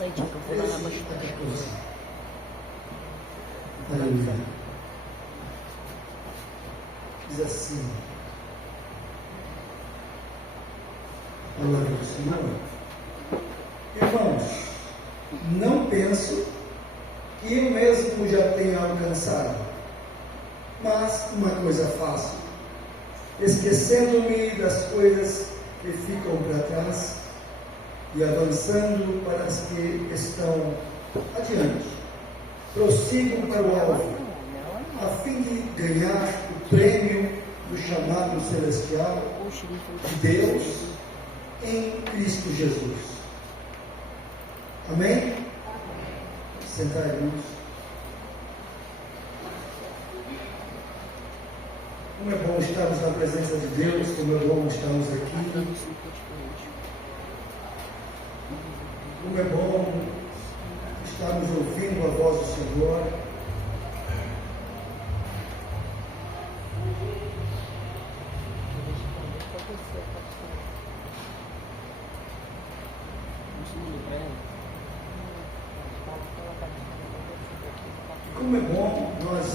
saidinha que eu vou dar na baixo da Aleluia. Diz assim: palavra do Senhor. Irmãos, não penso que eu mesmo já tenha alcançado, mas uma coisa faço, esquecendo-me das coisas que ficam para trás e avançando para as que estão adiante, prossigo para o alvo, a fim de ganhar o prêmio do chamado celestial de Deus em Cristo Jesus. Amém? Sentar, irmãos. Como é bom estarmos na presença de Deus, como é bom estarmos aqui. Como é bom estarmos ouvindo a voz do Senhor. Como é bom nós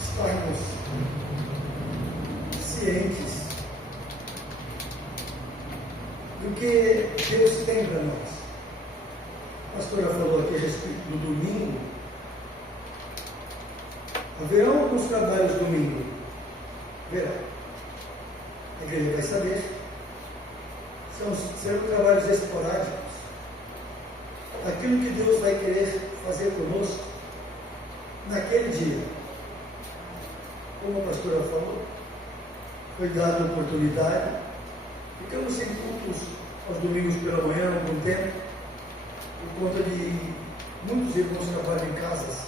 estarmos cientes do que Deus tem para nós. A pastora falou aqui a respeito do domingo. Haverão alguns trabalhos domingo. Verá. A igreja vai saber. Serão trabalhos esporádicos. Aquilo que Deus vai querer fazer conosco naquele dia. Como a pastora falou, foi dada a oportunidade. Ficamos sem cultos aos domingos pela manhã, algum tempo, por conta de muitos irmãos que trabalham em casas.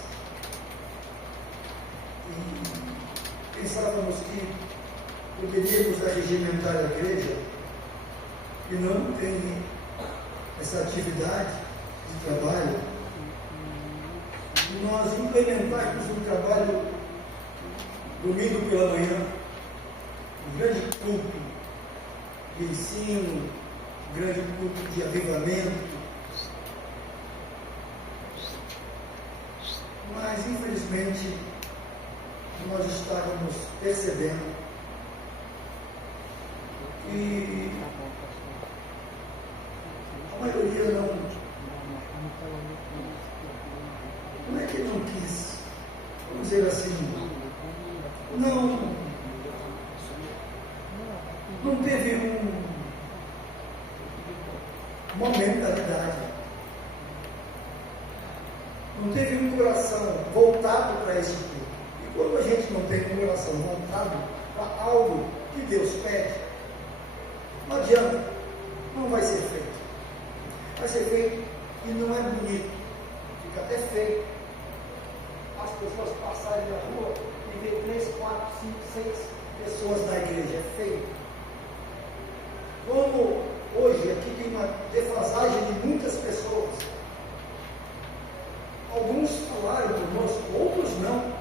E pensávamos que poderíamos arregimentar a igreja e não tem essa atividade de trabalho. E nós implementarmos um trabalho domingo pela manhã, um grande culto de ensino, um grande culto de avivamento. Mas, infelizmente, nós estávamos percebendo que a maioria não é que não quis, vamos dizer assim, não teve uma mentalidade, não teve um coração voltado para esse culto. E quando a gente não tem um coração voltado para algo que Deus pede, não adianta, não vai ser feito. Vai ser feito e não é bonito, fica até feio. As pessoas passarem na rua e ver 3, 4, 5, 6 pessoas na igreja, é feio. Como hoje aqui tem uma defasagem de muitas pessoas. Alguns falaram conosco, outros não.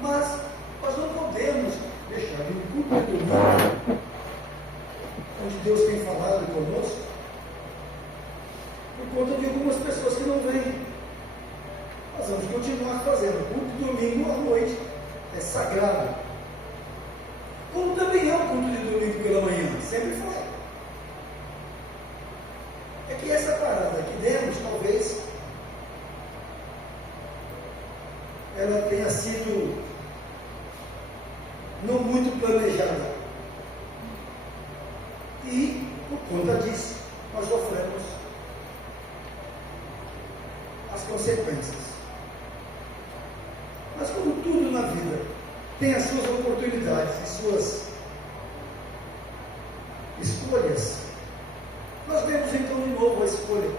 Mas nós não podemos deixar de um culto de domingo, onde Deus tem falado conosco, por conta de algumas pessoas que não vêm. Nós vamos continuar fazendo. O culto de domingo à noite é sagrado. Como também é o culto de domingo pela manhã, sempre foi. É que essa parada que demos, talvez, ela tenha sido não muito planejada. E, por conta disso, nós sofremos as consequências. Mas, como tudo na vida, tem as suas oportunidades e suas escolhas. Nós vemos então de novo a escolha.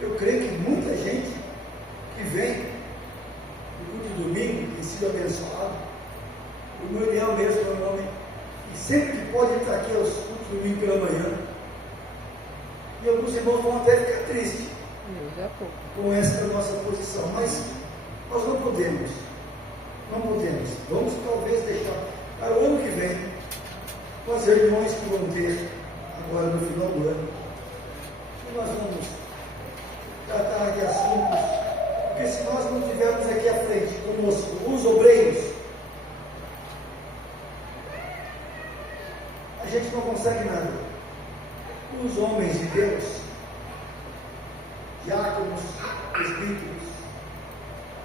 Eu creio que muita gente que vem no culto de domingo tem sido abençoado. O meu ideal mesmo é um homem que sempre que pode estar aqui aos cultos de domingo pela manhã. E alguns irmãos vão até ficar tristes com essa nossa posição. Mas nós não podemos. Não podemos. Vamos talvez deixar para o ano que vem, com as reuniões que vão ter agora no final do ano. E nós vamos juntos. Porque se nós não tivermos aqui à frente conosco os obreiros, a gente não consegue nada. Os homens de Deus, diáconos, presbíteros,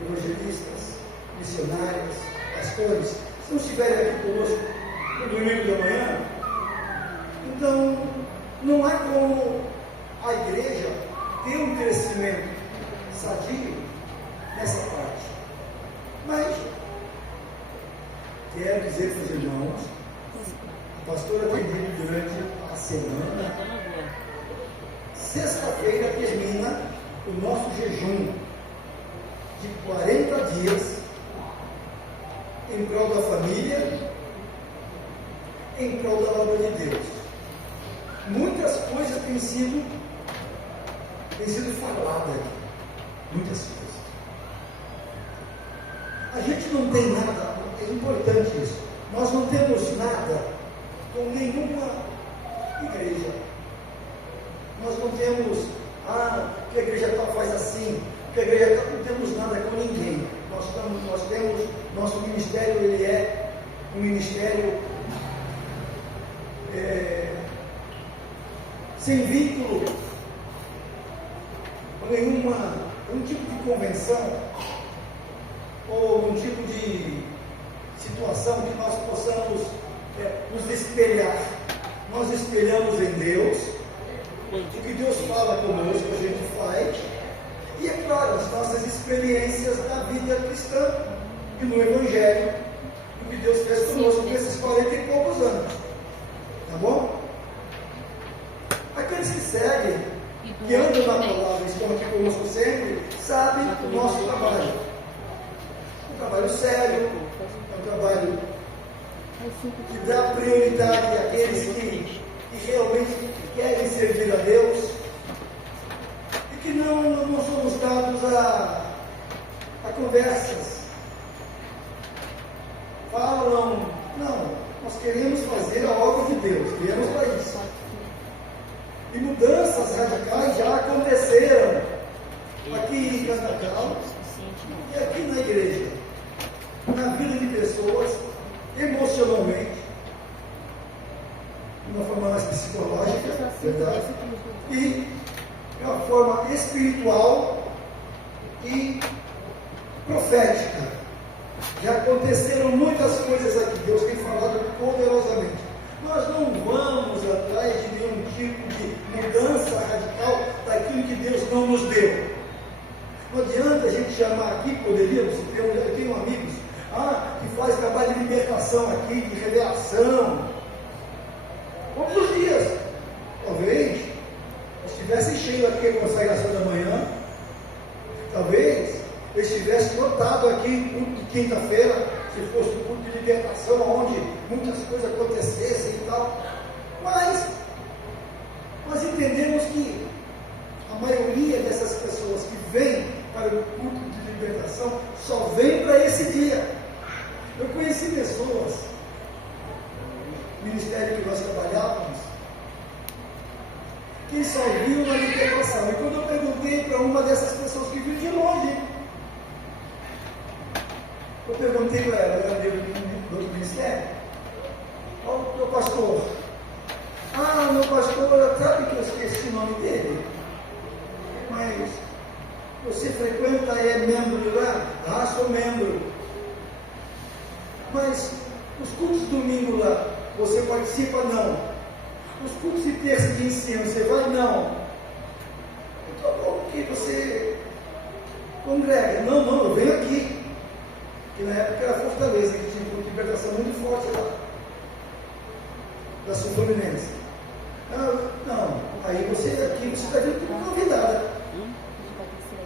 evangelistas, missionários, pastores, se não estiverem aqui conosco no domingo da manhã, então não há como a igreja ter um crescimento sadio nessa parte. Mas quero dizer para os irmãos, a pastora tem dito durante a semana, sexta-feira termina o nosso jejum de 40 dias em prol da família, em prol da obra de Deus. Muitas coisas têm sido faladas aqui. Muitas coisas. A gente não tem nada, é importante isso. Nós não temos nada com nenhuma igreja. Nós não temos, que a igreja tal faz assim, que a igreja tal, não temos nada com ninguém. Nós temos, nosso ministério, ele é um ministério sem vínculo com nenhum tipo de convenção ou um tipo de situação que nós possamos nos espelhar. Nós espelhamos em Deus, o que Deus fala conosco, a gente faz, e é claro, as nossas experiências da vida cristã e no Evangelho, o que Deus fez conosco nesses 40 e poucos anos. Tá bom? Aqueles que seguem, que andam na palavra, estão aqui conosco sempre, sabem o nosso trabalho. Um trabalho sério, é um trabalho que dá prioridade àqueles que realmente querem servir a Deus e que não somos dados a conversas. Falam, não, nós queremos fazer a obra de Deus, viemos para isso. E mudanças radicais já aconteceram aqui em Canacal e aqui na igreja, na vida de pessoas, emocionalmente, de uma forma mais psicológica, verdade? E de uma forma espiritual e profética. Já aconteceram muitas coisas aqui, Deus tem falado poderosamente. Nós não vamos atrás de nenhum tipo de mudança radical daquilo que Deus não nos deu. Não adianta a gente chamar aqui, poderíamos, eu tenho amigos que faz trabalho de libertação aqui, de revelação, todos os dias. Talvez estivesse cheio aqui a consagração da manhã, talvez eu estivesse lotado aqui culto de quinta-feira, se fosse um culto de libertação, onde muitas coisas acontecessem e tal. Mas nós entendemos que a maioria dessas pessoas que vêm para o culto de libertação só vem para esse dia. Eu conheci pessoas, no ministério que nós trabalhávamos, que só viam na libertação. E quando eu perguntei para uma dessas pessoas que vive de longe, eu perguntei para ela, ela veio do outro ministério, meu pastor, meu pastor, sabe que eu esqueci o nome dele? Mas você frequenta, é membro lá? Sou membro. Mas os cultos de domingo lá, você participa? Não. Os cultos de terça de ensino, você vai? Não. Então como que você congrega? Não, eu venho aqui. Que na época era Fortaleza, que tinha uma libertação muito forte lá, da Sul Fluminense. Não, aí você está vindo como convidada.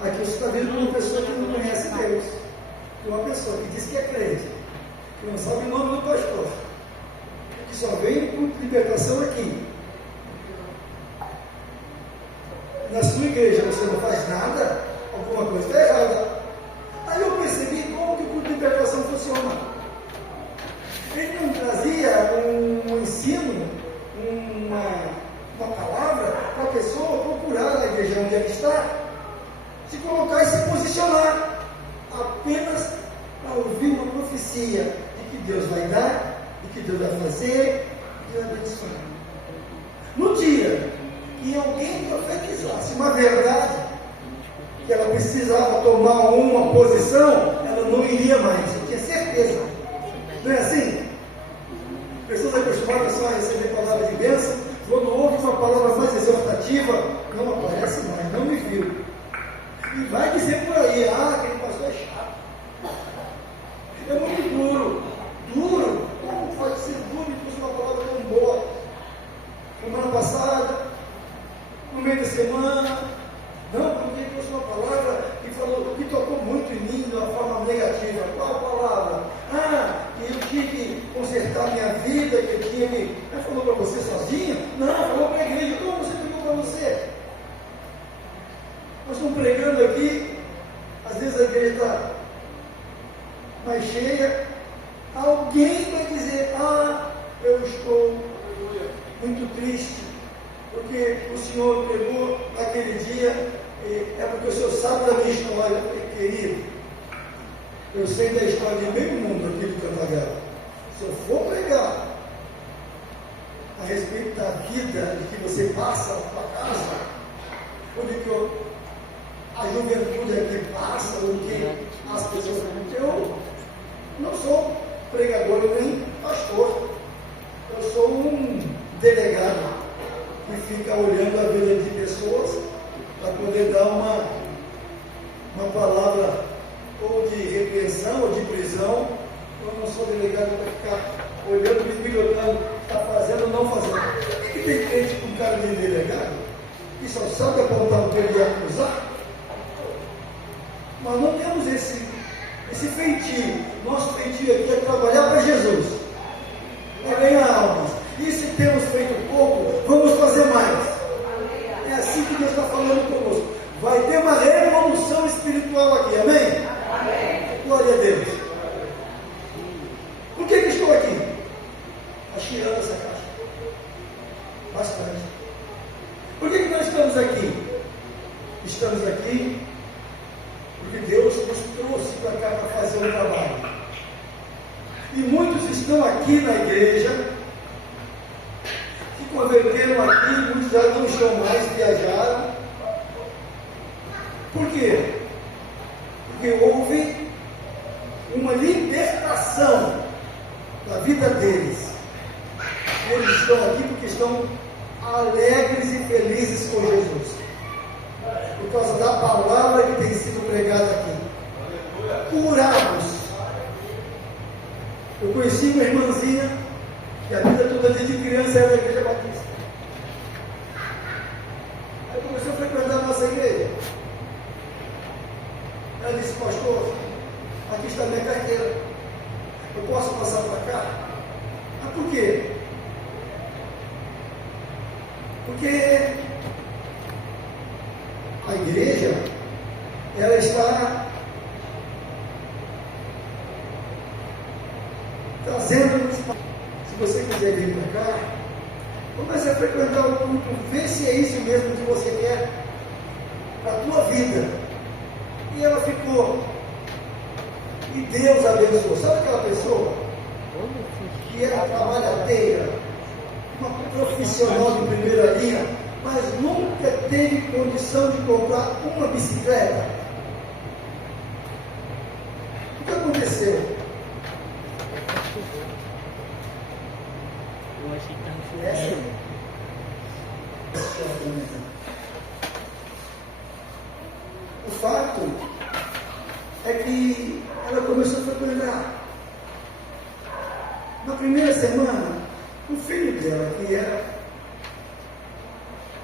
Aqui você está vindo como uma pessoa que não conhece Deus. Uma pessoa que diz que é crente, que não sabe o nome do pastor, que só vem com libertação aqui. Na sua igreja você não faz nada, alguma coisa está errada. Aí eu percebi como que o culto de libertação funciona. Ele não trazia um ensino, uma palavra para a pessoa procurar a igreja onde ela está. se colocar e se posicionar apenas para ouvir uma profecia de que Deus vai dar, de que Deus vai fazer, de que Deus vai abençoar. No dia que alguém profetizasse uma verdade, que ela precisava tomar uma posição, ela não iria mais, eu tinha certeza. Não é assim? Pessoas acostumadas só a receber palavra de bênção, quando ouve uma palavra mais exortativa, não aparece mais, não me viu. E vai dizer por aí, aquele pastor é chato. É muito duro. Duro? Como pode ser duro e trouxe uma palavra tão boa? Semana passada, no meio da semana, não, porque trouxe uma palavra que falou, que tocou muito em mim de uma forma negativa. Qual a palavra? Que eu tinha que consertar minha vida, que eu tinha que. Ela falou para você sozinha? Não, falou para a igreja. Como você pegou para você? Nós estamos pregando aqui, às vezes a igreja está mais cheia, alguém vai dizer, eu estou muito triste, porque o Senhor pregou naquele dia, é porque o Senhor sabe da minha história, querido. Eu sei da história de meio mundo aqui do Cantagal. Se eu for pregar a respeito da vida de que você passa na sua casa, ou de que a juventude aqui passa, ou que as pessoas. Eu não sou pregador nem pastor. Eu sou um delegado que fica olhando a vida de pessoas para poder dar uma palavra ou de repreensão ou de prisão. Eu não sou delegado para ficar olhando, bisbilhotando, está fazendo ou não fazendo. Por que tem crente com cara de delegado que só sabe apontar o dedo e acusar? Nós não temos esse feitio. Nosso feitio aqui é trabalhar para Jesus, para ganhar almas. E se temos feito pouco, vamos fazer mais. É assim que Deus está falando conosco. Vai ter uma revolução espiritual aqui, amém? Amém. Glória a Deus. Por que estou aqui? Está cheirando essa caixa. Bastante. Por que nós estamos aqui? Estamos aqui porque Deus nos trouxe para cá para fazer um trabalho. E muitos estão aqui na igreja, se converteram aqui, muitos já não estão mais, viajaram. Por quê? Porque houve uma libertação da vida deles. Eles estão aqui porque estão alegres e felizes com Jesus, por causa da palavra que tem sido pregada aqui. Curados. Eu conheci uma irmãzinha que a vida toda desde criança era da Igreja Batista. Aí começou a frequentar a nossa igreja. Ela disse, pastor, aqui está a minha carteira. Eu posso passar para cá? Por quê? Porque a igreja, ela está trazendo, se você quiser vir para cá, comece a frequentar o culto, vê se é isso mesmo que você quer para a tua vida. E ela ficou, e Deus abençoou. Sabe aquela pessoa que era trabalhadeira, uma profissional de primeira linha, mas nunca teve condição de comprar uma bicicleta? O que aconteceu? O fato é que ela começou a frequentar. Na primeira semana, o filho dela, que era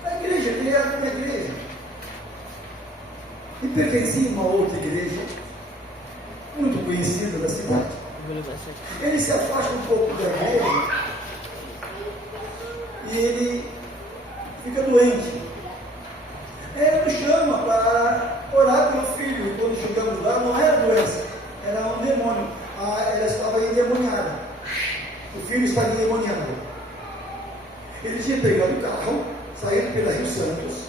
a igreja, que era uma igreja, e pertencia a uma outra igreja, muito conhecida da cidade. Ele se afasta um pouco da igreja e ele fica doente. Ele nos chama para orar pelo filho. E quando chegamos lá, não era doença, era um demônio. Ela estava endemoniada. O filho estava endemoniado. Ele tinha pegado o carro, saído pela Rio Santos,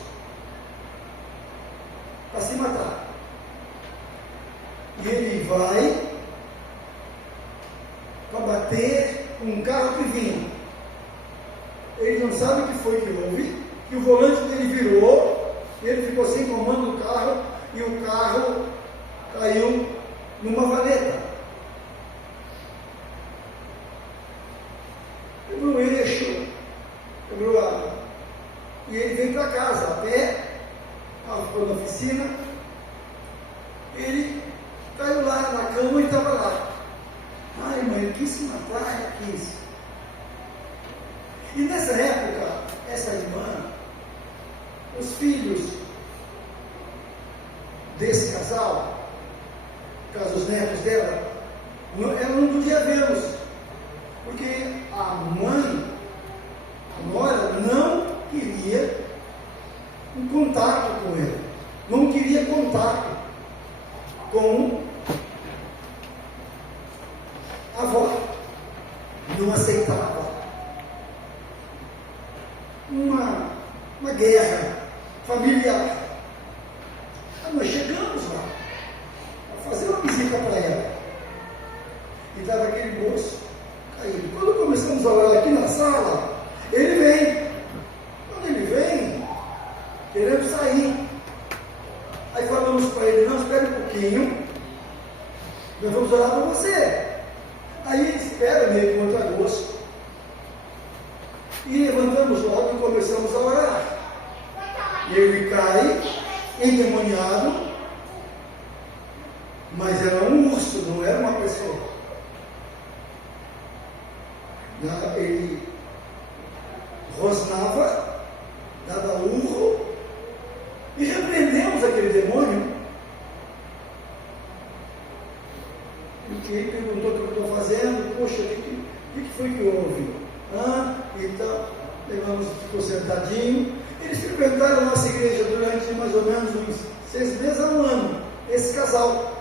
para se matar. E ele vai para bater um carro que vinha. Ele não sabe o que foi que houve, que o volante dele virou, ele ficou sem comando do carro, e o carro caiu numa valeta. Quebrou o eixo, quebrou a... E ele veio para casa a pé, ficou na oficina, ele caiu lá na cama e estava lá. Ai, mãe, ele quis se matar, quis. E nessa época, essa irmã, os filhos desse casal, os netos dela, ela não podia vê-los, porque a mãe, a nora, não queria um contato com ele, não queria contato com a avó, não aceitava. Uma guerra familiar. Nós chegamos lá, a fazer uma visita para ela, e estava aquele moço caído. Quando começamos a orar aqui na sala, ele vem. Quando ele vem, querendo sair. Aí falamos para ele: não, espere um pouquinho, nós vamos orar para você. Aí ele espera meio contra gosto. E levantamos logo e começamos a orar. Ele cai, endemoniado, mas era um urso, não era uma pessoa. Ele rosnava, dava urro, e repreendemos aquele demônio. Porque ele perguntou o que eu estou fazendo. Poxa, o que foi que houve? Então, levamos, ficou sentadinho. Eles frequentaram a nossa igreja durante mais ou menos uns 6 meses a um ano. Esse casal,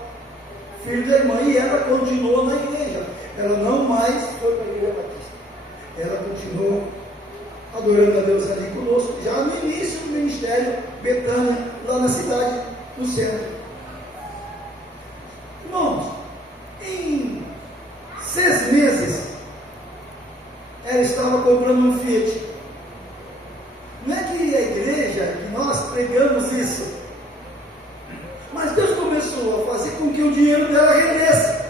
filho da irmã, e ela continuou na igreja. Ela não mais foi para a igreja batista. Ela continuou adorando a Deus ali conosco, já no início do ministério Betânia, lá na cidade, no centro. Irmãos, em 6 meses, ela estava comprando um Fiat. Não é que a igreja, que nós pregamos isso, mas Deus começou a fazer com que o dinheiro dela rendesse.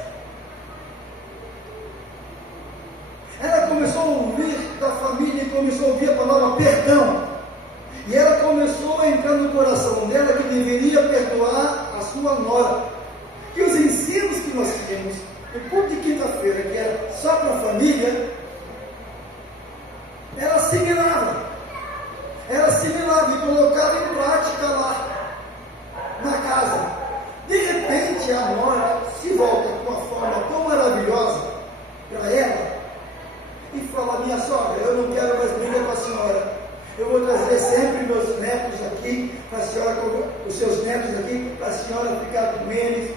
Ela começou a ouvir da família e começou a ouvir a palavra perdão. E ela começou a entrar no coração dela que deveria perdoar a sua nora. E os ensinos que nós tínhamos no culto de quinta-feira, que era só para a família, ela assimilava. Ela assimilava e colocava em prática lá na casa. De repente a nora se volta com uma forma tão maravilhosa para ela e fala: minha sogra, eu não quero mais briga com a senhora. Eu vou trazer sempre meus netos aqui para a senhora, os seus netos aqui, para a senhora ficar com eles.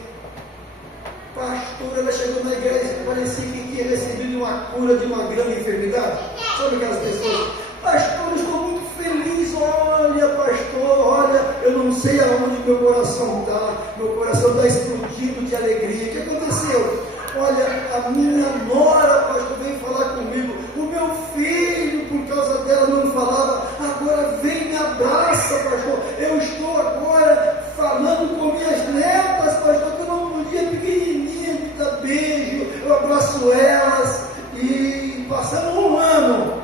Pastor, ela chegou na igreja e parecia que tinha recebido uma cura de uma grande enfermidade. Sabe aquelas pessoas? Pastor, eu estou muito feliz. Olha, pastor, olha, eu não sei aonde meu coração está. Meu coração está explodindo de alegria. O que aconteceu? Olha, a minha nora, pastor, veio falar comigo. O meu filho, por causa dela, não falava. Agora vem, me abraça, pastor. Eu estou agora falando com minhas netas, pastor, que eu não podia, pequenininha, me dar beijo. Eu abraço elas. E passando um ano,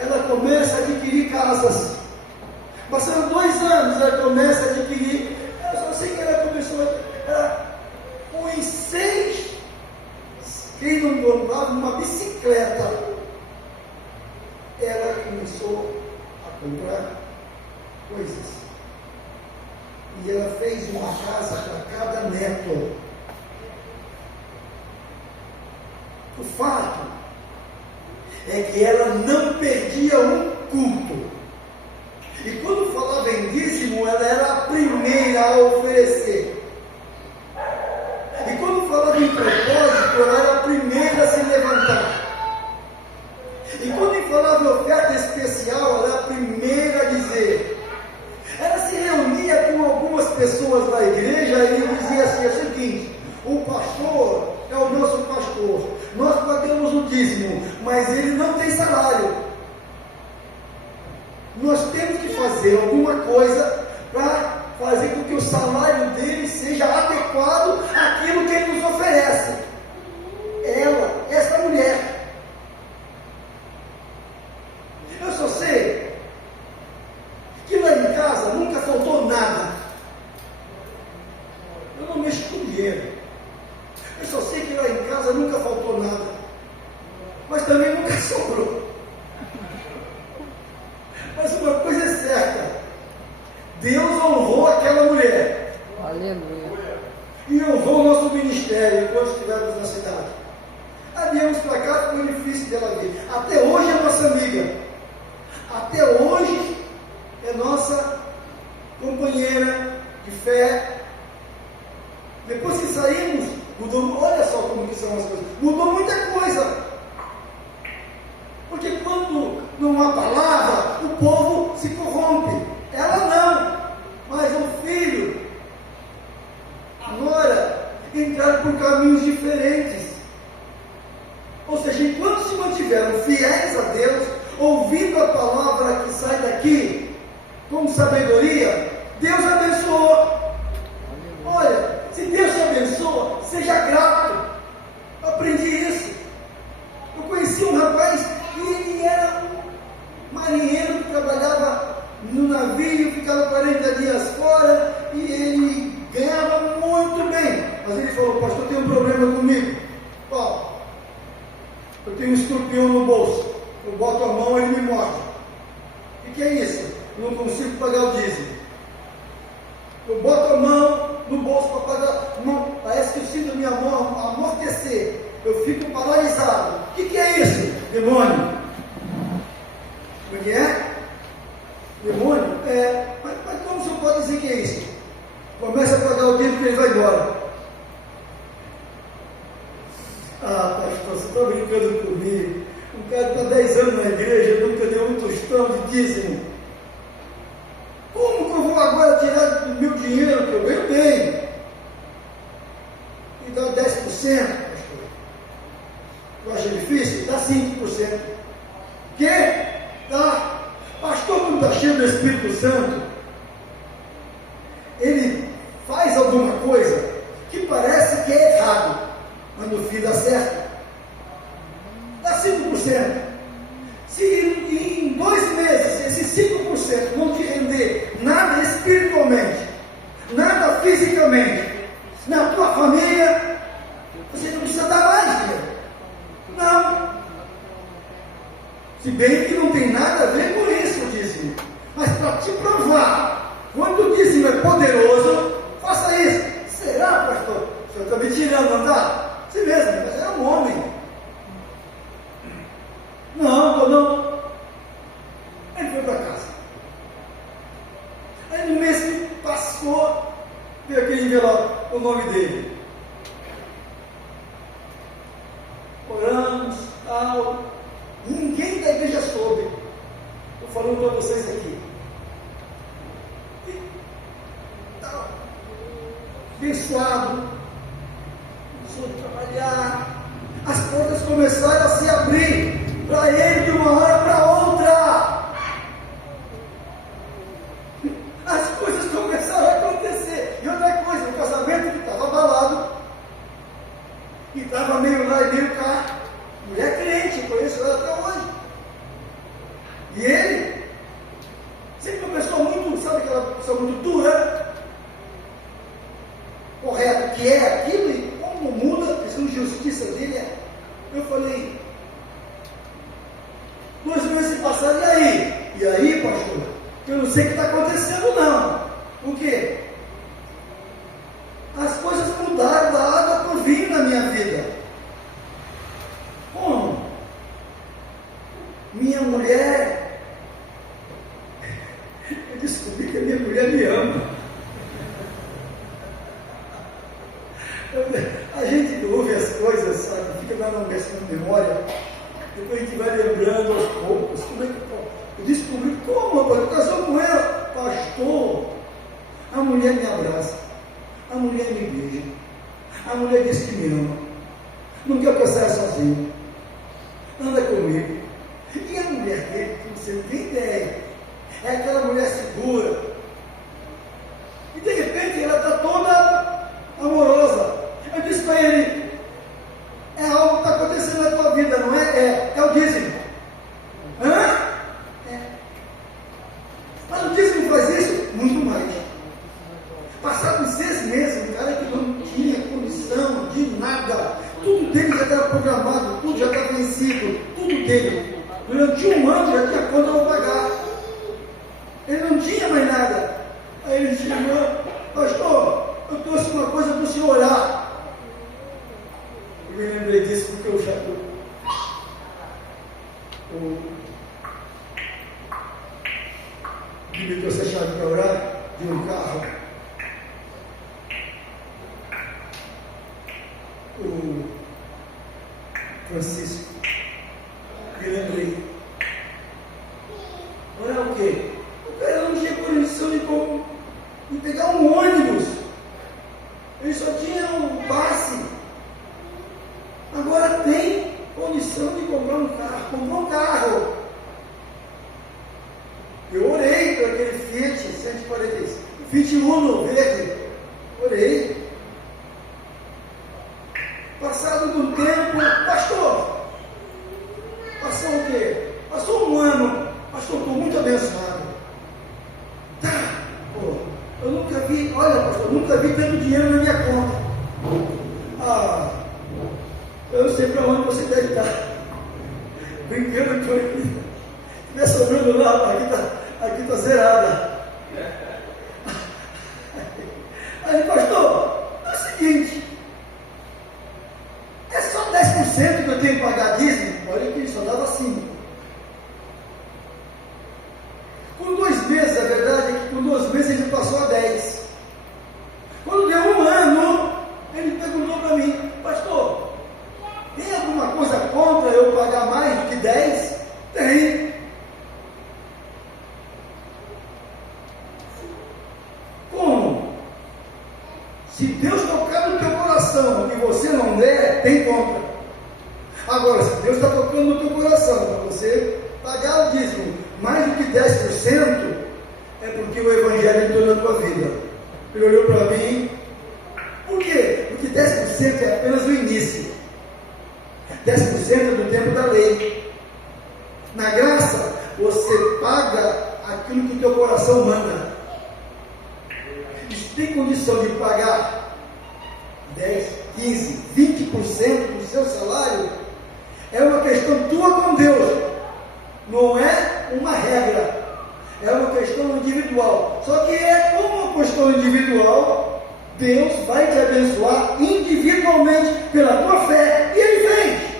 ela começa a adquirir casas. Passando 2 anos, ela começa a adquirir. Eu só sei que ela começou uns 6. Quem não comprava uma bicicleta, ela começou a comprar coisas. E ela fez uma casa para cada neto. O fato é que ela não perdia um culto. E quando falava em dízimo, ela era a primeira a oferecer. E quando falava em propósito, ela era a primeira a se levantar. E quando falava em oferta especial, ela era a primeira a dizer. Ela se reunia com algumas pessoas da igreja e dizia assim: é o seguinte, o pastor é o nosso pastor, nós pagamos o dízimo, mas ele não tem salário. Nós temos que fazer alguma coisa para fazer com que o salário dele seja adequado àquilo que ele nos oferece. Essa mulher. Eu só sei que lá em casa nunca faltou nada. Eu não mexo com dinheiro. Eu só sei que lá em casa nunca faltou nada. Mas também nunca sobrou. Mas uma coisa é certa: Deus honrou aquela mulher. Aleluia. E honrou o nosso ministério enquanto estivermos na cidade. A viemos para cá, foi difícil dela vir. Até hoje é nossa amiga. Até hoje é nossa companheira de fé. Depois que saímos, mudou. Olha só como que são as coisas. Mudou muita coisa. Porque quando não há palavra, o povo se corrompe. Ela não. Mas o filho, a nora, entraram por caminhos diferentes. Ou seja, enquanto se mantiveram fiéis a Deus, ouvindo a palavra que sai daqui, com sabedoria, Deus abençoou. Olha, se Deus te abençoa, seja grato. Aprendi isso. Eu conheci um rapaz que ele era um marinheiro que trabalhava no navio, ficava 40 dias fora e ele ganhava muito bem. Mas ele falou: pastor, tem um problema comigo. Qual? Eu tenho um escorpião no bolso. Eu boto a mão e ele me morde. O que é isso? Eu não consigo pagar o dízimo. Eu boto a mão no bolso para pagar. Não, parece que eu sinto a minha mão amortecer. Eu fico paralisado. O que é isso? Demônio. O que é? Demônio? Mas como você pode dizer que é isso? Começa a pagar o dízimo que ele vai embora. Ah, pastor, você está brincando comigo. Um cara está 10 anos na igreja, nunca deu um tostão de dízimo. Como que eu vou agora tirar do meu dinheiro, que eu ganho bem, e dar 10%, pastor? Tu acha difícil? Dá 5%. Que? Dá. Pastor, quando está cheio do Espírito Santo, ele faz alguma coisa que parece que é errado, mas no fim dá certo. Dá 5%. Se em 2 meses esse 5% não te render nada espiritualmente, nada fisicamente, na tua família, você não precisa dar mais dinheiro. Não. Se bem que não tem nada a ver com isso o dízimo. Mas para te provar, quando o dízimo é poderoso, faça isso. Será, pastor? O senhor está me tirando, não está? Você mesmo, mas é um homem. Não. Ele foi para casa. Aí no mês que passou, veio aquele envelope, o nome dele. Oramos, tal. Ninguém da igreja soube. Estou falando para vocês aqui. E tal. Abençoado. Começou a trabalhar. As portas começaram a se abrir para ele de uma hora para outra. As coisas começaram a acontecer. E outra coisa, o casamento que estava abalado, e estava meio lá e meio cá. Mulher crente, conheço ela até hoje. E ele, sempre uma pessoa muito, sabe aquela pessoa muito dura, correto, que é aquilo, e como muda a questão de justiça dele. Eu falei, 2 meses se passaram, e aí? E aí, pastor? Eu não sei o que está acontecendo, não. O quê? As coisas mudaram da água para o vinho na minha vida. Como? Minha mulher, eu descobri que a minha mulher me ama. A gente ouve as coisas, sabe, fica na memória, depois a gente vai lembrando aos poucos. Como é que eu descobri? Como, rapaz? Eu casou com ela, pastor. A mulher me abraça. A mulher me beija. A mulher diz que me ama. Não quer que eu saia sozinho. Anda comigo. E a mulher dele, que você não tem ideia, é aquela mulher segura. E de repente ela está toda amorosa. Eu disse para ele: é algo que está acontecendo na tua vida, não é? É o dízimo. Hã? É. Mas o dízimo faz isso? Muito mais. Passados 6 meses, o cara que não tinha condição de nada, tudo dele já estava programado, tudo já estava vencido, tudo dele. Durante 1 ano já tinha conta para pagar. Ele não tinha mais nada. Aí ele chegou: pastor, eu trouxe uma coisa para o senhor orar. Eu me lembrei disso porque eu já me trouxe a chave para orar de um carro. O Francisco, me lembrei. Orar o quê? O cara não tinha condição de pegar um ônibus. Ele só tinha um passe. Agora tem condição de comprar um carro. Comprou um carro. Eu orei para aquele Fiat 145, Fiat Uno verde. Orei. Passado um tempo, pastor, passou o quê? Passou 1 ano. Pastor, estou muito abençoado. Tá, pô, eu nunca vi, olha, pastor, nunca vi tanto dinheiro na minha conta. Eu não sei para onde você deve estar. Brincando com ele. Se estiver sobrando lá, aqui está zerada. Aí, pastor, é o seguinte: é só 10% que eu tenho que pagar dízimo? Olha que só dava 5%. Com 2 meses, a verdade é que com 2 meses ele passou a 10%. Quando deu 1 ano, ele perguntou para mim: pastor, tem alguma coisa contra eu pagar mais do que 10%? Tem. Como? Se Deus tocar no teu coração e você não der, tem contra. Agora, se Deus está tocando no teu coração para você pagar o dízimo mais do que 10%, é porque o Evangelho entrou na tua vida. Ele olhou para mim. Por quê? Porque 10% é apenas o início. 10% é do tempo da lei. Na graça, você paga aquilo que o teu coração manda. E se tem condição de pagar 10, 15, 20% do seu salário, é uma questão tua com Deus. Não é uma regra. É uma questão individual. Só que é como uma questão individual, Deus vai te abençoar individualmente pela tua fé. E Ele fez.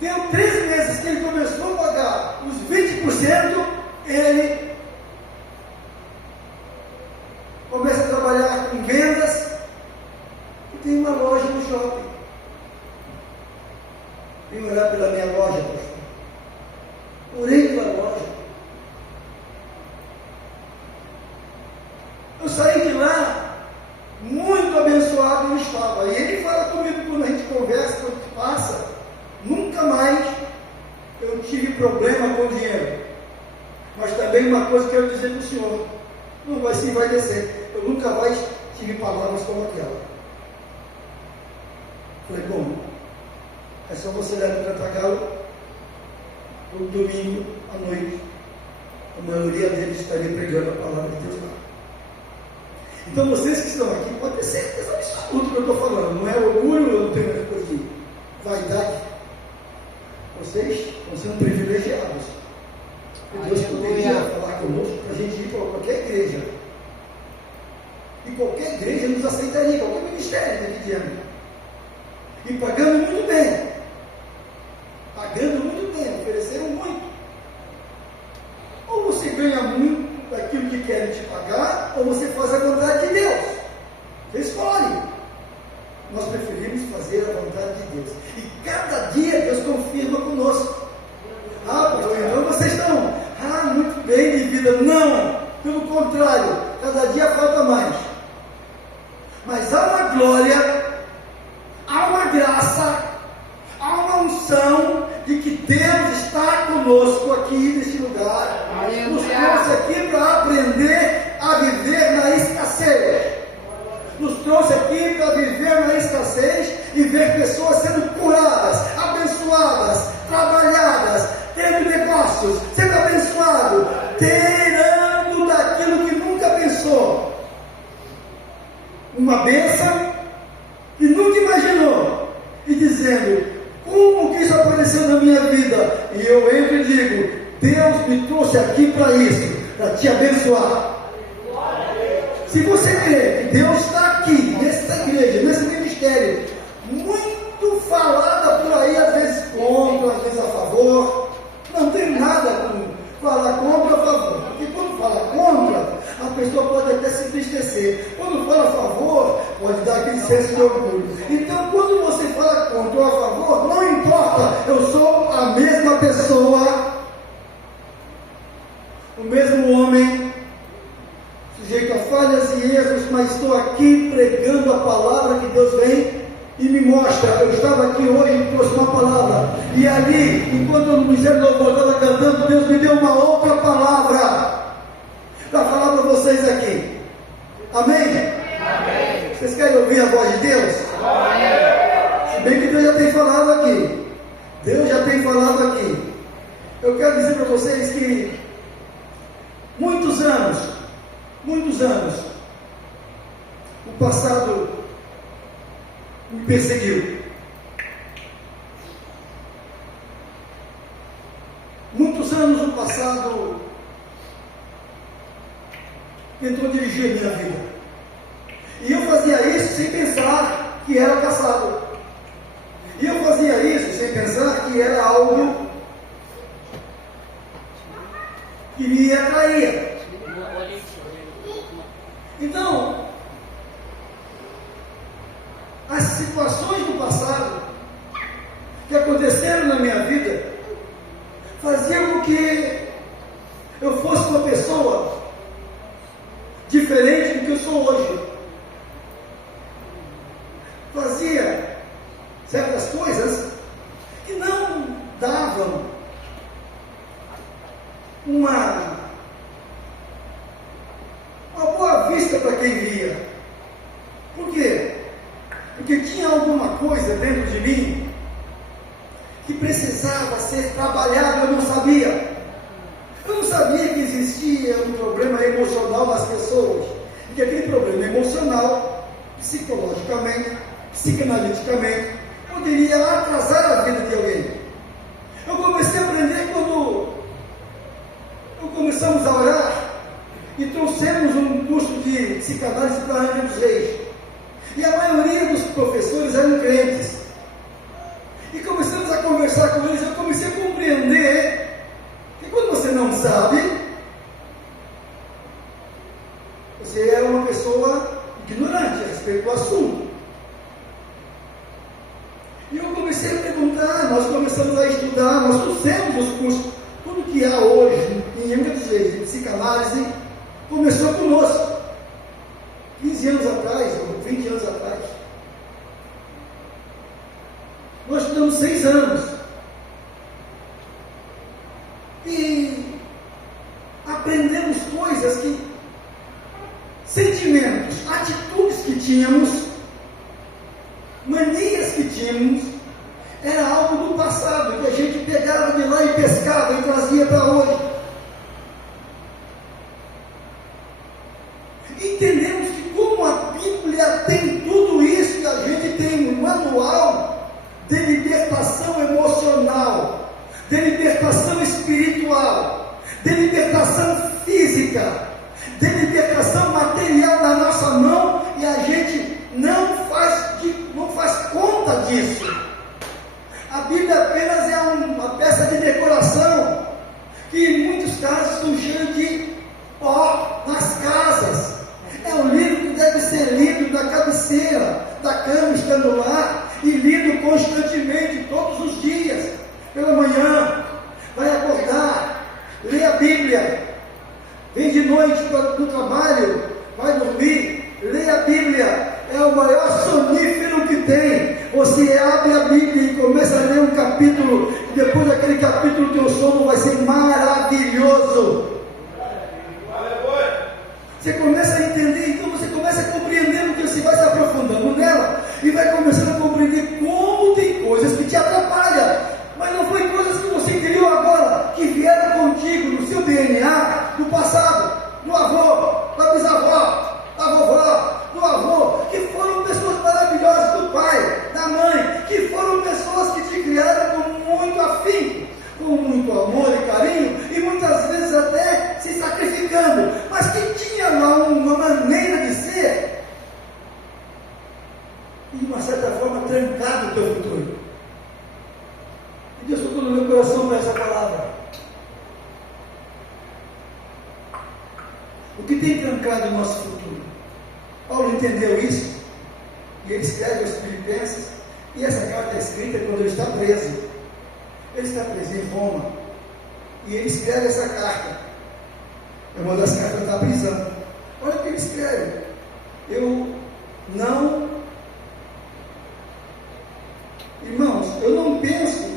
Deu 3 meses que ele começou a pagar os 20%, ele começa a trabalhar com vendas e tem uma loja no shopping. Vim orar pela minha loja, pastor. Orei pela loja. Eu saí de lá muito abençoado, eu estava. E ele fala comigo quando a gente conversa, quando a gente passa. Nunca mais eu tive problema com dinheiro. Mas também uma coisa que eu dizer para o senhor: não vai se vai descer. Eu nunca mais tive palavras como aquela. Falei: bom, é só você ler no Cantagalo no domingo à noite. A maioria deles estaria pregando a palavra de Deus lá. Então vocês que estão aqui podem ter certeza absoluta do que eu estou falando. Não é orgulho, eu não tenho coisa de vaidade. Vocês estão sendo privilegiados. E Deus poderia falar conosco para a gente ir para qualquer igreja. E qualquer igreja nos aceitaria, qualquer ministério daqui diante. E pagando muito bem. Pagando muito bem, ofereceram muito. Ou você ganha muito daquilo que querem te pagar, ou você faz a vontade de Deus. Você escolhe. Nós preferimos fazer a vontade de Deus. E cada dia Deus confirma conosco. Pastor, então vocês estão muito bem de vida. Não, pelo do contrário, cada dia falta mais. Mas há uma glória, há uma graça, há uma unção de que Deus está conosco aqui neste lugar. Nos trouxe aqui para aprender a viver na escassez. Nos trouxe aqui para viver na escassez e ver pessoas sendo curadas, abençoadas, trabalhadas, tendo negócios, sendo abençoado, tirando daquilo que nunca pensou. Uma bênção que nunca imaginou. E dizendo, como que isso apareceu na minha vida? E eu entro e digo, Deus me trouxe aqui para isso, para te abençoar. Se você crê que Deus está aqui, nessa igreja, nesse ministério, muito falada por aí, às vezes contra, às vezes a favor, não tem nada com falar contra ou a favor, porque quando fala contra, a pessoa pode até se entristecer, quando fala a favor, pode dar aquele senso de orgulho. Então, quando você fala contra ou a favor, não importa, eu sou a mesma pessoa, o mesmo homem, sujeito a falhas e erros, mas estou aqui pregando a palavra que Deus vem e me mostra. Eu estava aqui hoje e trouxe uma palavra, e ali, enquanto o Ministério do Louvor estava cantando, Deus me deu uma outra palavra para falar para vocês aqui. Amém? Amém? Vocês querem ouvir a voz de Deus? Amém. Se bem que Deus já tem falado aqui. Deus já tem falado aqui. Eu quero dizer para vocês que muitos anos, o passado me perseguiu. Muitos anos o passado tentou dirigir a minha vida. E eu fazia isso sem pensar que era passado. E eu fazia isso sem pensar que era algo que me atraía. Então, as situações do passado que aconteceram na minha vida faziam com que eu fosse uma pessoa diferente do que eu sou hoje. Fazia certas coisas que não davam uma boa vista para quem via. Por quê? Porque tinha alguma coisa dentro de mim que precisava ser trabalhada, eu não sabia. Eu não sabia que existia um problema emocional nas pessoas. E que aquele problema emocional, psicologicamente, psicanaliticamente, poderia atrasar a vida de alguém. Eu comecei a aprender quando começamos a orar e trouxemos um curso de psicanálise para a Angra dos Reis. E a maioria dos professores eram crentes. E começamos a conversar com eles, eu comecei a compreender que quando você não sabe, você é uma pessoa ignorante a respeito do assunto. E eu comecei a perguntar, nós começamos a estudar, nós trouxemos os cursos, tudo que há hoje em Angra dos Reis, de psicanálise, começou conosco. 15 anos atrás, ou 20 anos atrás. Nós estudamos 6 anos. E aprendemos coisas que, sentimentos, atitudes que tínhamos, manias que tínhamos, era algo do passado, que a gente pegava de lá e pescava e trazia para hoje. Entendemos que como a Bíblia tem tudo isso, que a gente tem um manual de libertação emocional, de libertação espiritual, de libertação física, de libertação material na nossa mão, e a gente não faz conta disso. A Bíblia apenas é uma peça de decoração, que em muitos casos estão cheios de pó nas casas. É um livro que deve ser lido na cabeceira da cama, estando lá, e lido constantemente, todos os dias, pela manhã. Vai acordar, lê a Bíblia, vem de noite para vai dormir, lê a Bíblia, é o maior sonífero que tem. Você abre a Bíblia e começa a ler um capítulo, e depois daquele capítulo teu sono vai ser maravilhoso. Você começa a entender, então você começa a compreender, porque você vai se aprofundando nela e vai começando a compreender como tem coisas que te atrapalham, mas não foi coisas que você criou agora, que vieram contigo no seu DNA, do passado, do avô, da bisavó, da vovó, do avô, que foram pessoas maravilhosas, do pai, da mãe, que foram pessoas que te criaram com muito afinco, com muito amor e carinho, e muitas vezes até se sacrificando, mas que tinha lá uma maneira de ser, e de uma certa forma trancado o teu futuro. E Deus tocou no meu coração para essa palavra. O que tem trancado o nosso futuro? Paulo entendeu isso, e ele escreve aos Filipenses, e essa carta é escrita quando ele está preso. Ele está preso em Roma, e ele escreve essa carta. É uma das cartas da prisão. Olha o que ele escreve: irmãos, eu não penso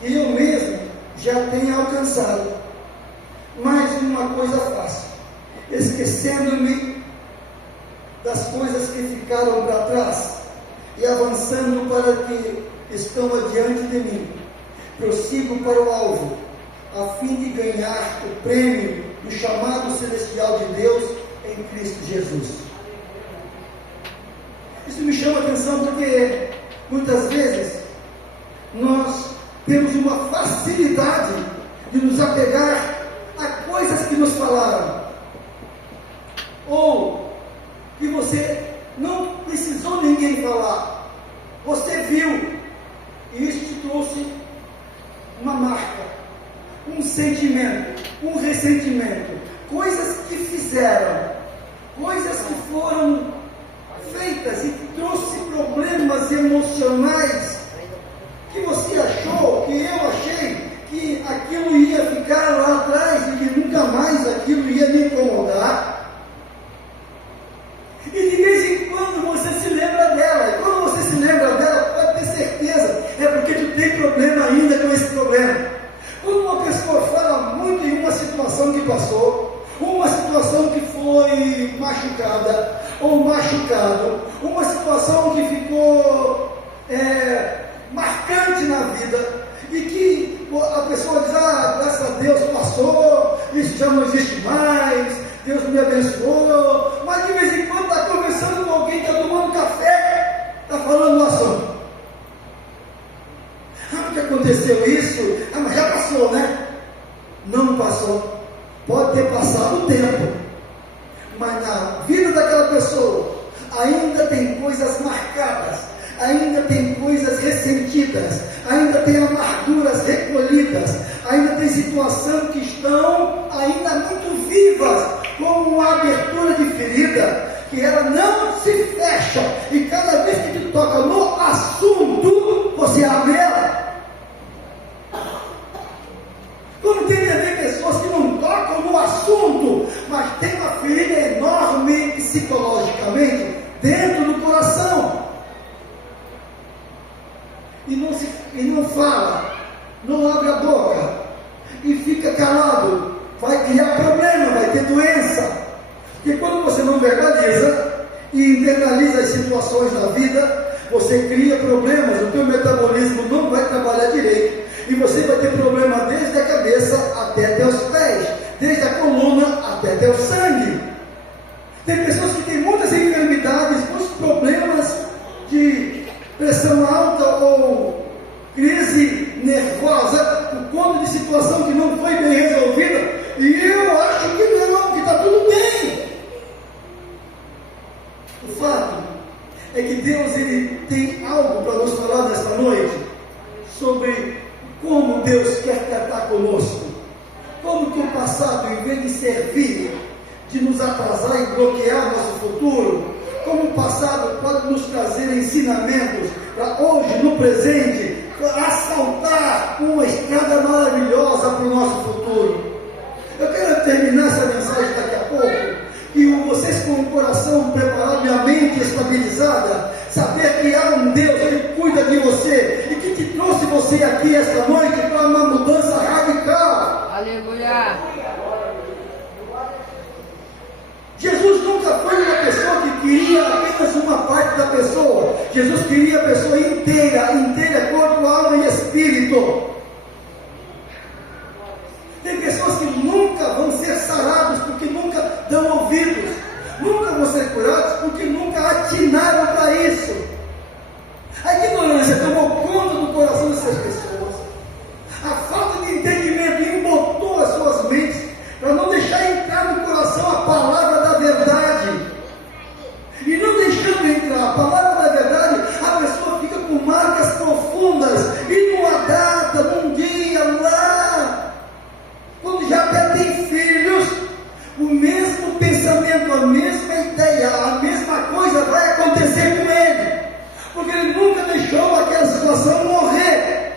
que eu mesmo já tenha alcançado, mas uma coisa faço, esquecendo-me das coisas que ficaram para trás e avançando para que estão adiante de mim, prossigo para o alvo, a fim de ganhar o prêmio do chamado celestial de Deus em Cristo Jesus. Isso me chama a atenção porque muitas vezes nós temos uma facilidade de nos apegar a coisas que nos falaram, ou que você não precisou ninguém falar, você viu, e isso te trouxe uma marca, um sentimento, um ressentimento, coisas que fizeram, coisas que foram feitas e que trouxe problemas emocionais, que você achou, que eu achei, que aquilo ia ficar lá atrás e que nunca mais aquilo ia me incomodar. E de vez em quando você se lembra dela, e quando você se lembra dela, pode ter certeza, é porque tu tem problema ainda com esse problema. Quando uma pessoa fala muito em uma situação que passou, uma situação que foi machucada, ou machucado, uma situação que ficou marcante na vida, e que a pessoa diz: graças a Deus passou, isso já não existe mais, Deus me abençoou, mas de vez em quando está conversando com alguém, está tomando café, está falando no assunto. Porque aconteceu isso? Mas já passou, né? Não passou. Pode ter passado o tempo, mas na vida daquela pessoa ainda tem coisas marcadas, ainda tem coisas ressentidas, ainda tem amarguras recolhidas, ainda tem situações que estão ainda muito vivas, como uma abertura de ferida, que ela não se fecha, e cada vez que tu toca no assunto, você abre ela. Como tem a ver pessoas que não tocam no assunto, mas tem uma ferida enorme psicologicamente dentro do coração, e não fala, não abre a boca, e fica calado, vai criar problema, vai ter doença, porque quando você não verbaliza e internaliza as situações da vida, você cria problemas, o teu metabolismo não vai trabalhar direito, e você vai ter problema desde a cabeça até teus pés, desde a coluna até teu sangue. Tem pessoas que têm muitas enfermidades, muitos problemas de pressão alta ou crise nervosa, por conta de situação que não foi bem resolvida, e eu acho que não, que está tudo bem. O fato é que Deus ele tem algo para nos falar nesta noite, sobre como Deus quer tratar conosco, como que o passado, em vez de servir, de nos atrasar e bloquear nosso futuro, como o passado pode nos trazer ensinamentos para hoje, no presente, assaltar uma estrada maravilhosa para o nosso futuro. Eu quero terminar essa mensagem daqui a pouco, e vocês com o realizada. Saber que há um Deus que cuida de você e que te trouxe você aqui esta noite para uma mudança radical. Aleluia. Jesus nunca foi uma pessoa que queria apenas uma parte da pessoa. Jesus queria a pessoa inteira, corpo, alma e espírito. Tem pessoas que nunca vão ser saradas porque nunca dão ouvidos. Nunca vão ser curados porque nunca atinaram para isso. A ignorância tomou conta do coração dessas pessoas. A falta de entendimento embotou as suas mentes para não deixar entrar no coração a palavra da verdade. E não deixando entrar a palavra da verdade, a pessoa fica com marcas profundas. E numa data, num dia lá, quando já até tem filhos, o mesmo pensamento, a mesma ideia, a mesma coisa vai acontecer com ele. Porque ele nunca deixou aquela situação morrer.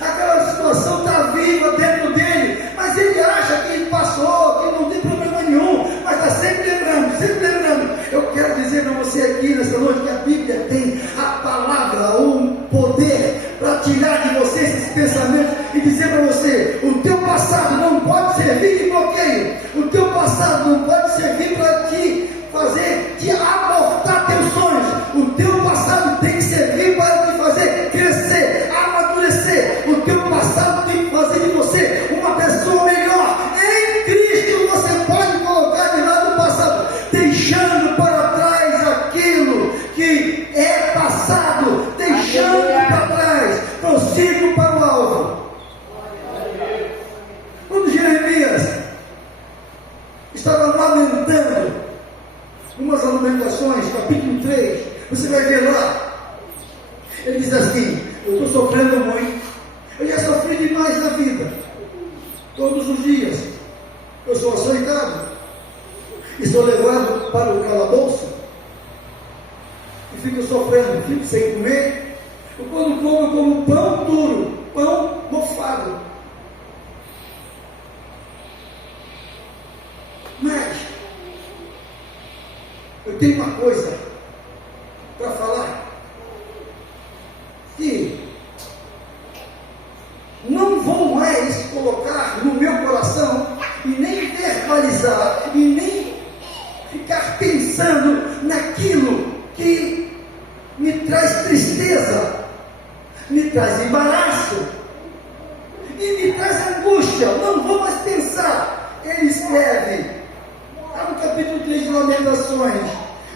Aquela situação está viva dentro dele, mas ele acha que passou, que não tem problema nenhum, mas está sempre lembrando, sempre lembrando. Eu quero dizer para você aqui nessa noite que a Bíblia tem a palavra, o poder para tirar de você esses pensamentos e dizer para você: o teu passado não pode servir de bloqueio, o teu passado não pode servir para te fazer, te abortar teus sonhos. O teu passado tem que servir para te fazer crescer, amadurecer. O teu passado tem que fazer de você uma pessoa melhor. Em Cristo você pode colocar de lado o passado, deixando para trás aquilo que é passado, deixando para trás, prossigo para o alvo. Quando Jeremias estava lamentando, umas lamentações, capítulo 3, você vai ver lá, ele diz assim: eu estou sofrendo muito, eu já sofri demais na vida, todos os dias, eu sou açoitado, e sou levado para o calabouço, e fico sofrendo, fico sem comer, eu quando como, eu como pão duro, pão mofado. Mas eu tenho uma coisa para falar, que não vou mais colocar no meu coração e nem verbalizar e nem ficar pensando naquilo que me traz tristeza, me traz embaraço e me traz angústia. Não vou mais pensar. Ele escreve lá no capítulo 3 de Lamentações: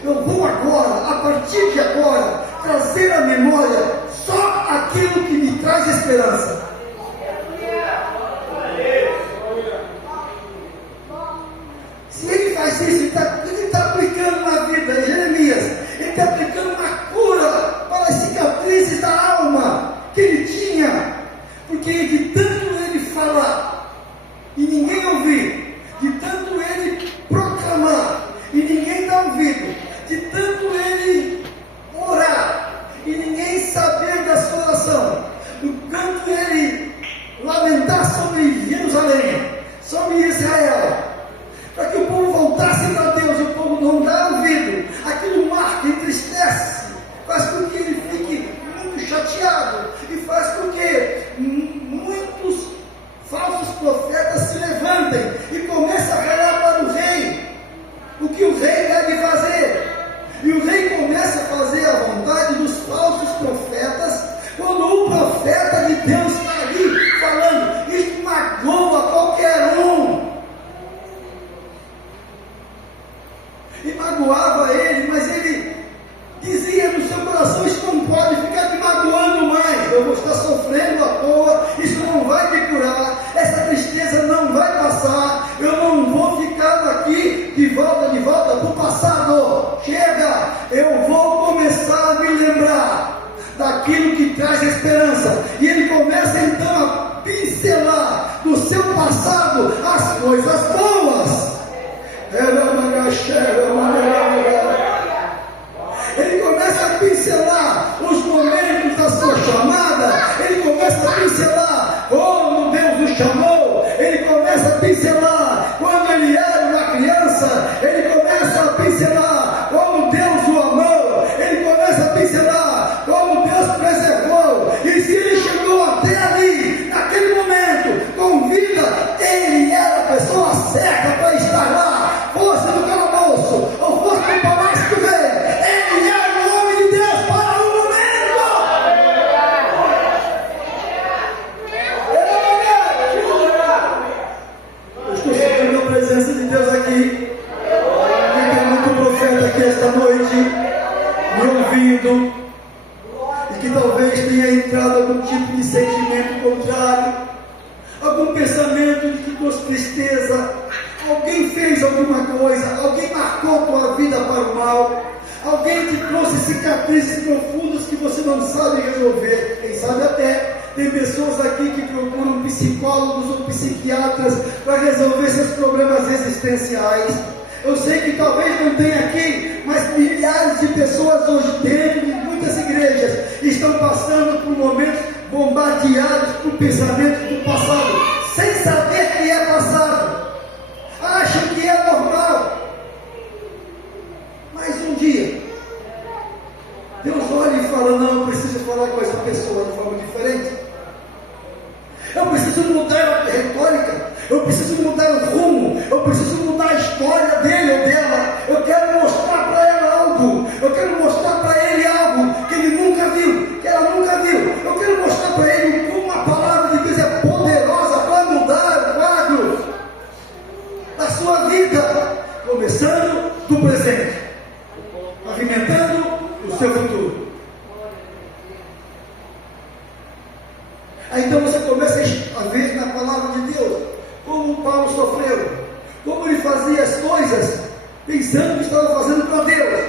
eu vou agora, a partir de agora, trazer à memória só aquilo que me traz esperança. Se ele faz isso, ele está aplicando na vida. Jeremias, ele está aplicando uma cura para as cicatrizes da alma que ele tinha, porque de tanto ele falar e ninguém ouvir, de tanto ele proclamar e ninguém dá ouvido, de tanto ele orar e ninguém saber da sua oração, do quanto ele lamentar sobre Jerusalém, sobre Israel, para que o povo voltasse para Deus, o povo não dá ouvido, aquilo marca, entristece, faz com que ele fique muito chateado e faz com que muitos falsos profetas se levantem e comecem a falar para o rei o que o rei deve fazer. E o rei começa a fazer a vontade dos falsos profetas, quando o profeta de Deus está ali falando. Isso magoa qualquer um. E magoava ele, mas ele dizia no seu coração: isso não pode ficar me magoando mais, eu vou estar sofrendo à toa, isso não vai me curar, essa tristeza não vai passar, eu não vou ficar aqui de volta para o passado. Chega, eu vou começar a me lembrar daquilo que traz esperança. E ele começa então a pincelar do seu passado as coisas boas. Ele começa a pincelar os momentos da sua chamada. Ele começa a pincelar como Deus o chamou. Ele começa a pincelar quando ele era uma criança. Ele começa a pincelar como Deus o amou. Ele esta noite, me ouvindo, e que talvez tenha entrado algum tipo de sentimento contrário, algum pensamento de que trouxe tristeza, alguém fez alguma coisa, alguém marcou tua vida para o mal, alguém te trouxe cicatrizes profundas que você não sabe resolver. Quem sabe até tem pessoas aqui que procuram psicólogos ou psiquiatras para resolver seus problemas existenciais. Eu sei que talvez não tenha aqui, mas milhares de pessoas hoje dentro de muitas igrejas estão passando por momentos bombardeados por pensamentos do passado, sem saber que é passado. Acham que é normal. Mas um dia, Deus olha e fala: não, eu preciso falar com essa pessoa de forma diferente. Eu preciso mudar a retórica, eu preciso mudar o rumo, eu preciso mudar a história dele ou dela. Eu quero mostrar para ela algo, eu quero mostrar para ele algo que ele nunca viu, que ela nunca viu. Eu quero mostrar para ele como a palavra de Deus é poderosa para mudar o quadro da sua vida, começando do presente, pavimentando o seu futuro. Aí então você começa a ver na palavra de Deus como Paulo sofreu, como ele fazia as coisas pensando que estava fazendo para Deus,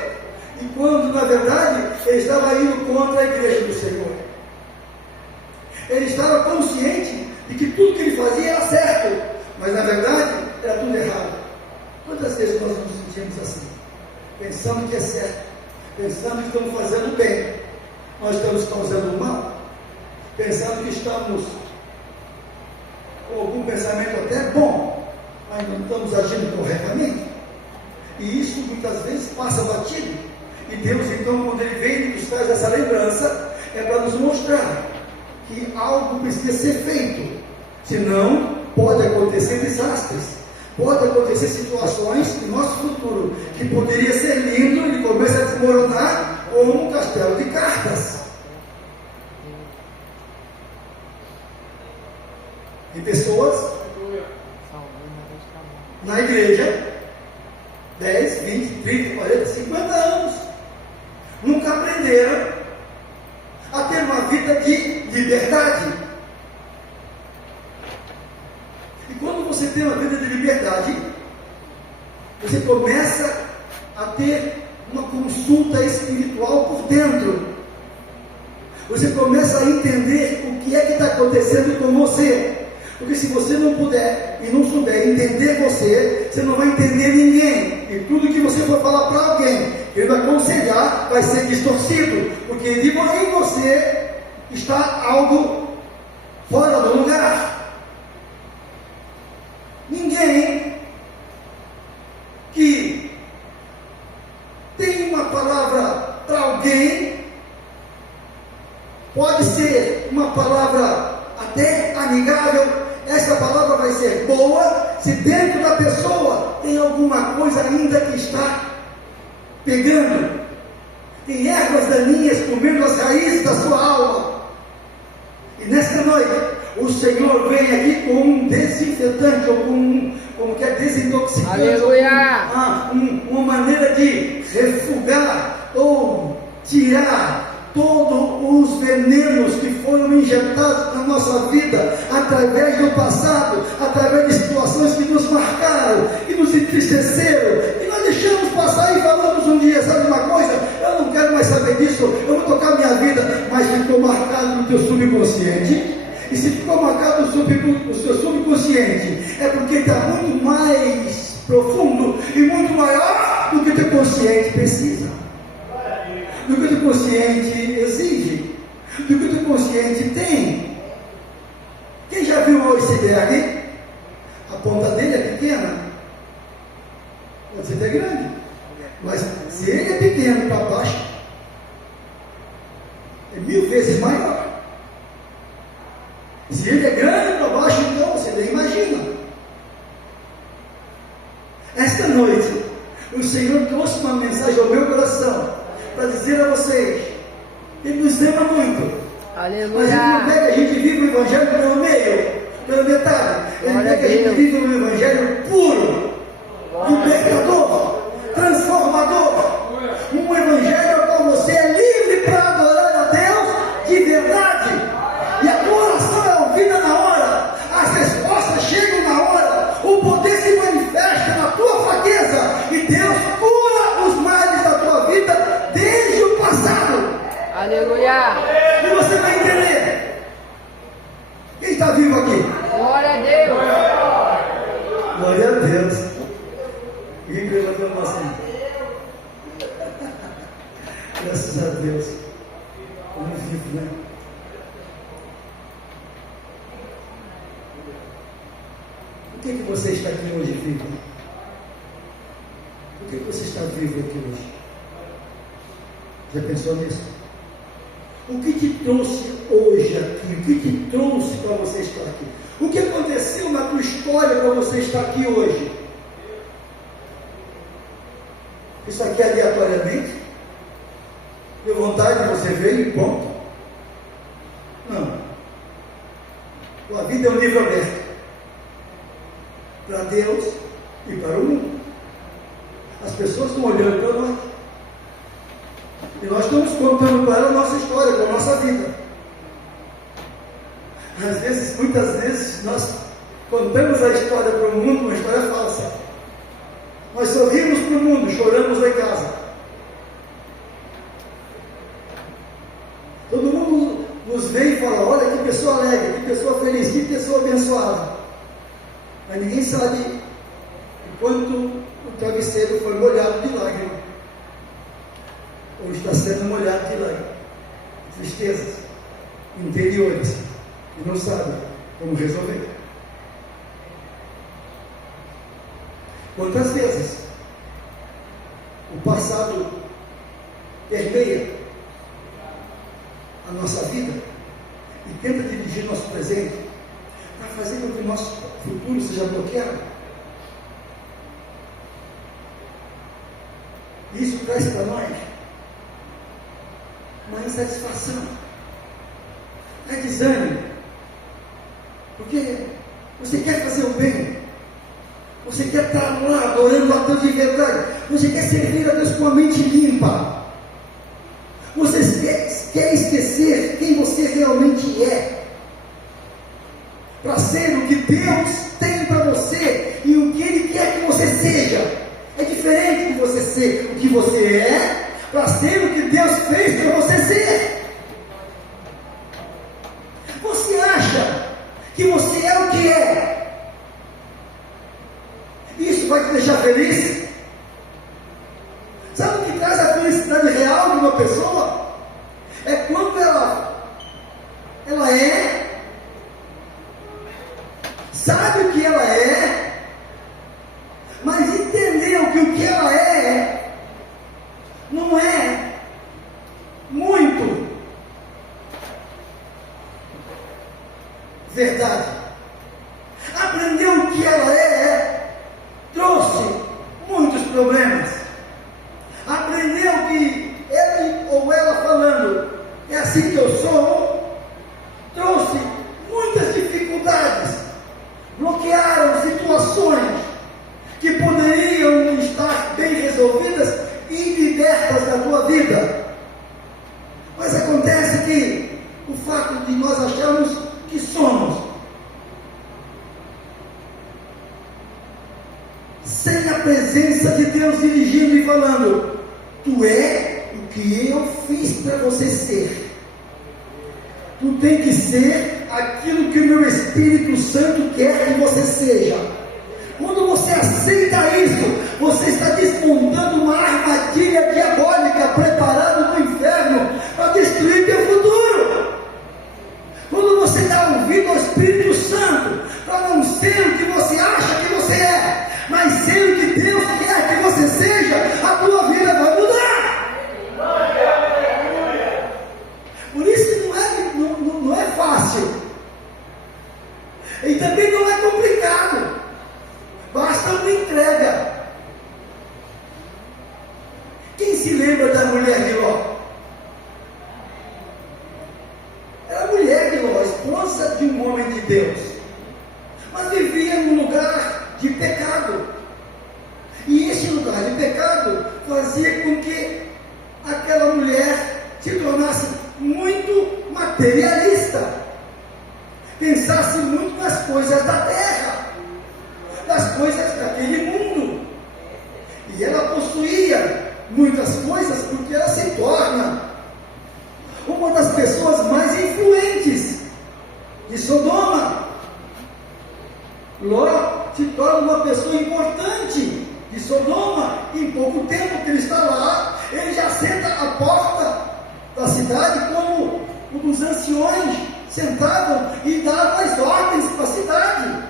e quando na verdade ele estava indo contra a igreja do Senhor. Ele estava consciente de que tudo que ele fazia era certo, mas na verdade era tudo errado. Quantas vezes nós nos sentimos assim, pensando que é certo, pensando que estamos fazendo bem, nós estamos causando mal, pensando que estamos com algum pensamento até bom, mas não estamos agindo corretamente, e isso muitas vezes passa batido. E Deus então, quando Ele vem e nos traz essa lembrança, é para nos mostrar que algo precisa ser feito, senão pode acontecer desastres, pode acontecer situações em nosso futuro que poderia ser lindo e começa a desmoronar como um castelo de cartas. E pessoas na igreja 10, 20, 30, 40, 50 anos nunca aprenderam a ter uma vida de liberdade. E quando você tem uma vida de liberdade, você começa a ter uma consulta espiritual por dentro. Você começa a entender o que é que está acontecendo com você. Porque se você não puder e não souber entender você, você não vai entender ninguém. E tudo que você for falar para alguém, ele vai aconselhar, vai ser distorcido. Porque em você está algo fora do lugar. Ninguém que tem uma palavra para alguém pode ser uma palavra até amigável. Essa palavra vai ser boa se dentro da pessoa tem alguma coisa ainda que está pegando, tem ervas daninhas comendo as raízes da sua alma. E nesta noite o Senhor vem aqui com um desinfetante, ou como que é desintoxicante. Aleluia! Uma maneira de refugar ou tirar todos os venenos que foram injetados na nossa vida através do passado, através de situações que nos marcaram, que nos entristeceram, e nós deixamos passar e falamos um dia: sabe uma coisa, eu não quero mais saber disso, eu vou tocar minha vida. Mas ficou marcado no teu subconsciente. E se ficou marcado no seu subconsciente, é porque está muito mais profundo e muito maior do que o teu consciente precisa, do que o teu consciente exige, do que o teu consciente tem. Quem já viu um iceberg? A ponta dele é pequena, pode ser até grande, mas se ele é pequeno para baixo, é 1000 vezes maior. Se ele é grande para baixo, então você nem imagina. Esta noite o Senhor trouxe uma mensagem ao meu coração para dizer a vocês: Ele nos ama muito. Aleluia. Mas Ele não quer que a gente viva o Evangelho pelo meio, pela metade. Ele quer que a gente viva o Evangelho puro, libertador, transformador. Graças a Deus. Como vivo, né? Por que você está aqui hoje vivo? Por que você está vivo aqui hoje? Já pensou nisso? O que te trouxe hoje aqui? O que te trouxe para você estar aqui? O que aconteceu na tua história para você estar aqui hoje? Isso aqui é aleatoriamente? Deu vontade, você veio e ponto? Não. A vida é um livro aberto para Deus e para o mundo. As pessoas estão olhando para nós e nós estamos contando para ela a nossa história, para a nossa vida. Às vezes, muitas vezes, nós contamos a história para o mundo, uma história falsa. Nós sorrimos para o mundo, choramos lá em casa. Todo mundo nos vê e fala: olha que pessoa alegre, que pessoa feliz, que pessoa abençoada. Mas ninguém sabe o quanto o travesseiro foi molhado de lágrimas, ou está sendo molhado de lágrimas, tristezas interiores, e não sabe como resolver. Quantas vezes o passado permeia a nossa vida e tenta dirigir nosso presente para fazer com que o nosso futuro seja bloqueado? Isso traz para nós uma insatisfação, traz desânimo, porque você quer fazer o bem, você quer estar lá adorando a Deus de verdade, você quer servir a Deus com a mente limpa, você quer esquecer quem você realmente é, para ser o que Deus tem para você e o que Ele quer que você seja. É diferente de você ser o que você é, para ser o que Deus fez para você ser. Você acha que você é o que é? Isso vai te deixar feliz? Sabe o que traz a felicidade real de uma pessoa? É quando ela é, sabe o que ela é, mas entendeu que o que ela é não é muito verdade. Aprendeu o que ela trouxe muitos problemas. Aprendeu que ele ou ela falando é assim que eu sou, trouxe muitas dificuldades, bloquearam situações que poderiam estar bem resolvidas e libertas da tua vida. Mas acontece que o fato de nós acharmos que somos, sem a presença de Deus dirigindo e falando: tu é o que eu fiz para você ser, tu tem que ser aquilo que o meu Espírito Santo quer que você seja. Quando você aceita isso, você está desmontando uma armadilha diabólica preparada no inferno para destruir teu futuro. Quando você dá ouvido ao Espírito Santo para não ser o que você acha que você é, mas ser o que Deus quer que você seja, a tua vida vai mudar. Por isso que não é fácil e também não é complicado. Basta uma entrega. Quem se lembra da mulher de Ló? Era a mulher de Ló, esposa de um homem de Deus, mas vivia num lugar de pecado. E esse lugar de pecado fazia com que aquela mulher se tornasse muito materialista, pensasse muito nas coisas da terra, das coisas daquele mundo, e ela possuía muitas coisas porque ela se torna uma das pessoas mais influentes de Sodoma. Ló se torna uma pessoa importante de Sodoma. Em pouco tempo que ele está lá, ele já senta à porta da cidade, como um dos anciões sentavam e davam as ordens para a cidade.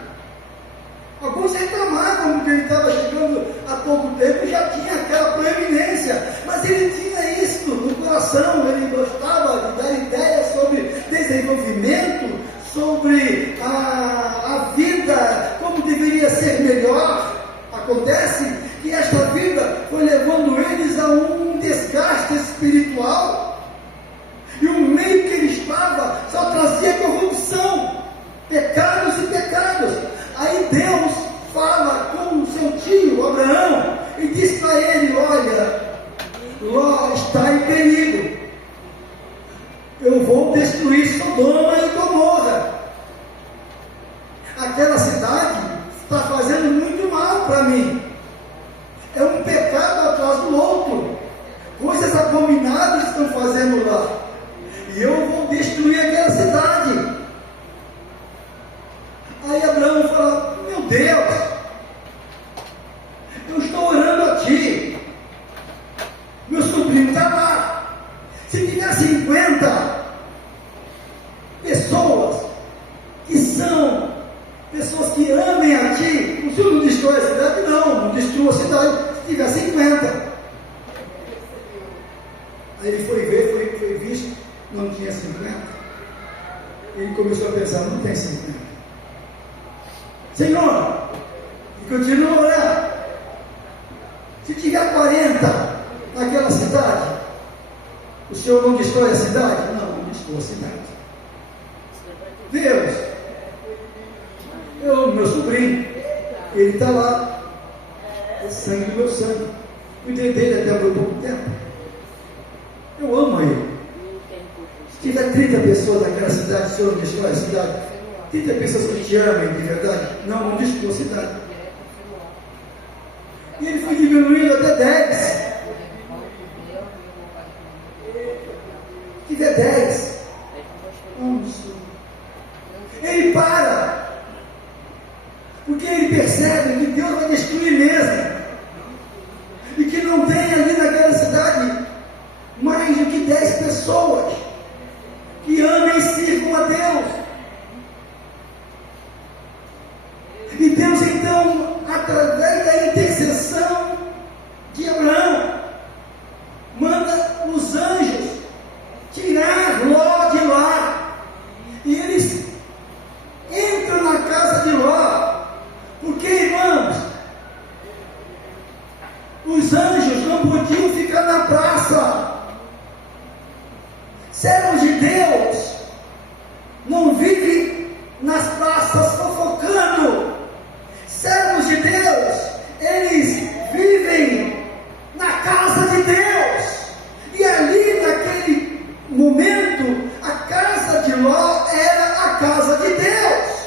Alguns reclamavam que ele estava chegando há pouco tempo e já tinha aquela proeminência, mas ele tinha isso no coração, ele gostava de dar ideias sobre desenvolvimento, sobre a vida, como deveria ser melhor. Acontece que esta vida foi levando eles a um desgaste espiritual, e o meio que ele estava só trazia corrupção, pecados e pecados. Aí Deus fala com o seu tio Abraão e diz para ele: olha, Ló está em perigo, eu vou destruir Sodoma e Gomorra. Aquela cidade está fazendo muito mal para mim, é um pecado atrás do outro, coisas abomináveis estão fazendo lá, e eu vou destruir aquela cidade. Aí Abraão fala: meu Deus, eu estou orando a ti, meu sobrinho está lá, se tiver 50 pessoas que são pessoas que amem a ti, o senhor não destrói a cidade? Não destrua a cidade, se tiver 50. Aí ele foi ver, foi visto, não tinha 50. Ele começou a pensar: não tem 50. Senhor, e continua a orar, se tiver 40 naquela cidade, o Senhor não destrói a cidade? Não destrói a cidade. Deus, meu sobrinho, ele está lá, é sangue do meu sangue, cuidei dele até por pouco tempo, eu amo ele. Se tiver 30 pessoas naquela cidade, o Senhor não destrói a cidade? 30 pessoas que te amem de verdade, não destrua a cidade. E ele foi diminuindo até 10. Se tiver 10, ele para, porque ele percebe que Deus vai destruir mesmo, e que não tem ali naquela cidade mais do que 10 pessoas que amem e sirvam a Deus. E Deus então, através da intercessão de Abraão, manda os anjos tirar Ló de lá, e eles entram na casa de Ló, porque, irmãos, os anjos não podiam ficar na praça. Servos de Deus não vivem nas praças fofocando. Servos de Deus, eles vivem na casa de Deus. E ali, naquele momento, a casa de Ló era a casa de Deus.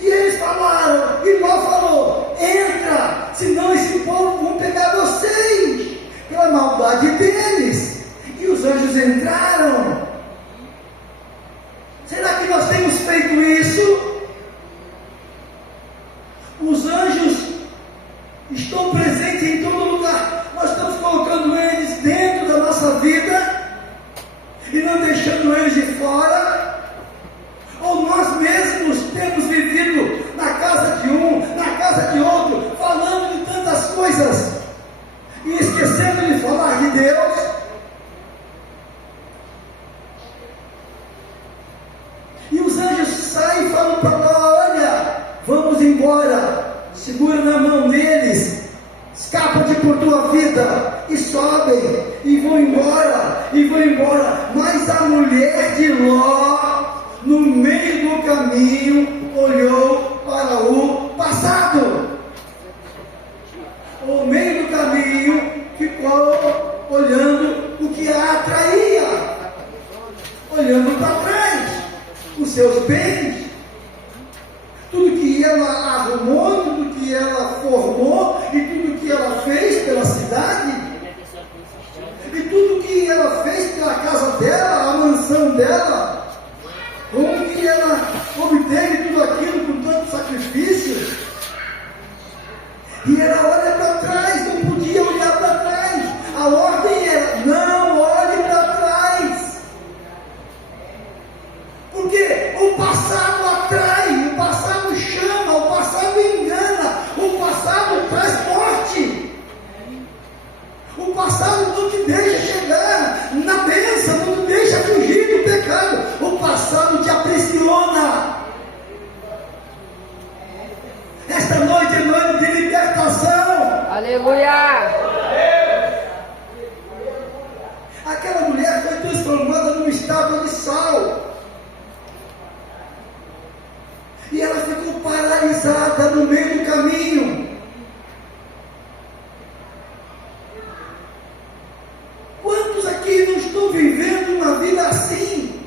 E eles falaram, e Ló falou: entra, senão esse povo vão pegar vocês, pela maldade deles. E os anjos entraram. Será que nós temos feito isso? Os anjos estão presentes em todo lugar. Nós estamos colocando eles dentro da nossa vida e não deixando eles de fora. Ou nós mesmos temos vivido na casa de um, na casa de outro, falando de tantas coisas e esquecendo de falar de Deus. E os anjos saem e falam para lá: olha, vamos embora. Segura na mão deles, escapa-te por tua vida, e sobem, e vão embora, mas a mulher de Ló, no meio do caminho, olhou para o passado. O meio do caminho ficou olhando o que a atraía, olhando para trás, os seus bens, tudo que ela arrumou, tudo que ela formou e tudo que ela fez pela cidade, e tudo que ela fez pela casa dela, a mansão dela, como que ela obteve tudo aquilo com tanto sacrifício. E ela olha para trás, não podia olhar para trás. A ordem era: não olhe para trás. O passado não te deixa chegar na bênção, não te deixa fugir do pecado. O passado te aprisiona. Esta noite é noite de libertação. Aleluia! Aquela mulher foi transformada num estátua de sal. E ela ficou paralisada no meio do caminho. Quantos aqui não estão vivendo uma vida assim?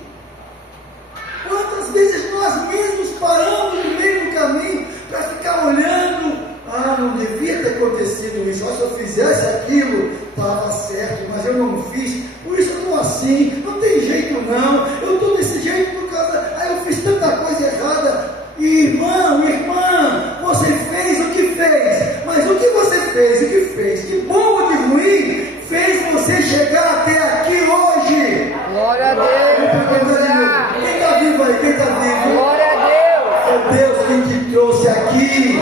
Quantas vezes nós mesmos paramos no meio do caminho para ficar olhando? Ah, não devia ter acontecido isso. Se eu fizesse aquilo, estava certo, mas eu não fiz. Por isso eu estou assim. Não tem jeito não. Eu estou desse jeito por causa. Eu fiz tanta coisa errada. Irmão, irmã, você fez o que fez. Mas o que você fez? O que fez? De bom ou de ruim? Fez você chegar até aqui hoje. Glória a Deus. Quem está vivo aí? Quem está vivo? Glória a Deus. É Deus quem te trouxe aqui.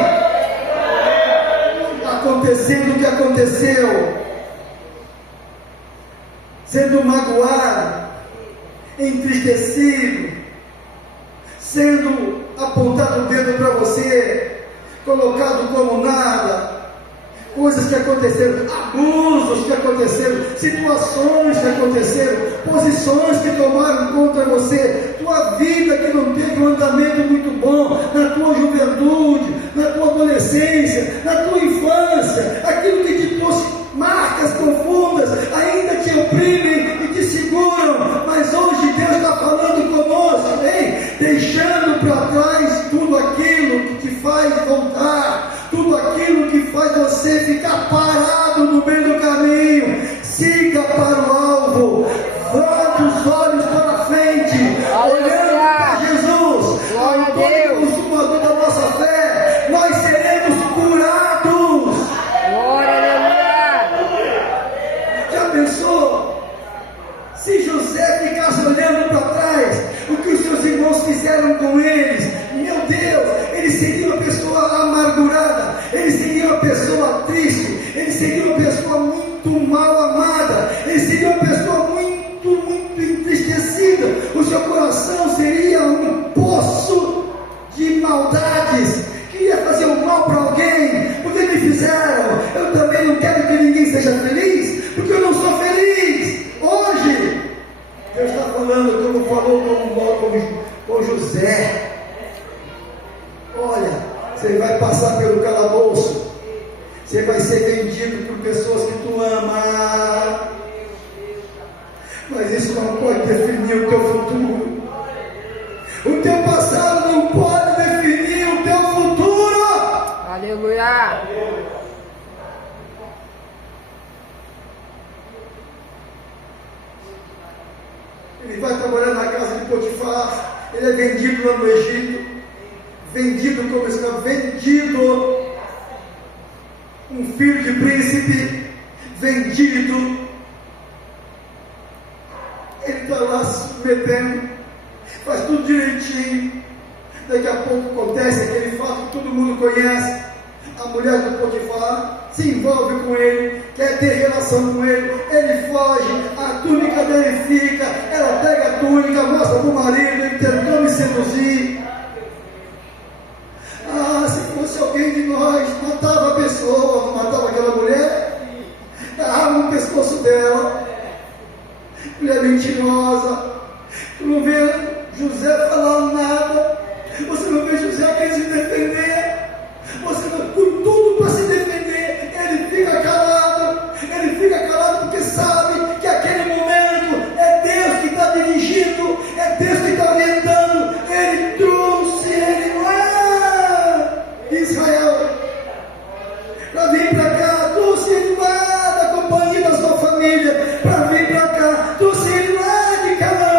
Acontecendo o que aconteceu, sendo magoado, entristecido, sendo apontado o dedo para você, colocado como nada, coisas que aconteceram, abusos que aconteceram, situações que aconteceram, posições que tomaram contra você, tua vida que não teve um andamento muito bom, na tua juventude, na tua adolescência, na tua infância, aquilo que te trouxe marcas profundas, ainda te oprimem e te seguram, mas hoje Deus está falando conosco, hein? Deixando para trás tudo aquilo que te faz voltar, tudo aquilo que faz você ficar parado no meio do caminho. Siga para o alvo, levante os olhos para frente, olhando para Jesus, autor e consumador da nossa fé. Nós seremos curados. Glória a Já pensou? Se José ficasse olhando para trás, o que os seus irmãos fizeram com eles, meu Deus, ele seria uma pessoa amargurada, ele seria uma pessoa triste, ele seria uma pessoa muito mal amada, ele seria uma pessoa muito entristecida, o seu coração seria um poço de maldades, queria fazer o mal para alguém, porque me fizeram, eu também não quero que ninguém seja feliz, porque eu não sou feliz. Hoje, Deus está falando como falou com José. Olha, você vai passar pelo calabouço, você vai ser vendido por pessoas que tu ama, mas isso não pode definir o teu futuro. O teu passado não pode definir o teu futuro. Aleluia. Ele vai trabalhar na casa de Potifar, ele é vendido lá no Egito, vendido como escravo, vendido, um filho de príncipe, vendido, ele está lá se submetendo, faz tudo direitinho, daqui a pouco acontece aquele fato que todo mundo conhece, a mulher do Potifar se envolve com ele, quer ter relação com ele, ele foge, a túnica dele fica, ela pega a túnica, mostra para o marido, ele tentou me seduzir. Ah, se fosse alguém de nós, matava a pessoa, não matava aquela mulher, agarrava no pescoço dela, mulher mentirosa. Tu não vê José falando nada, você não vê José querendo se defender, você não, com tudo para se defender, ele fica calado porque sabe que aquele momento é Deus que está dirigindo, é Deus que está orientando. Ele trouxe ele lá de Israel para vir para cá, trouxe ele lá da companhia da sua família para vir para cá, trouxe ele lá de Canaã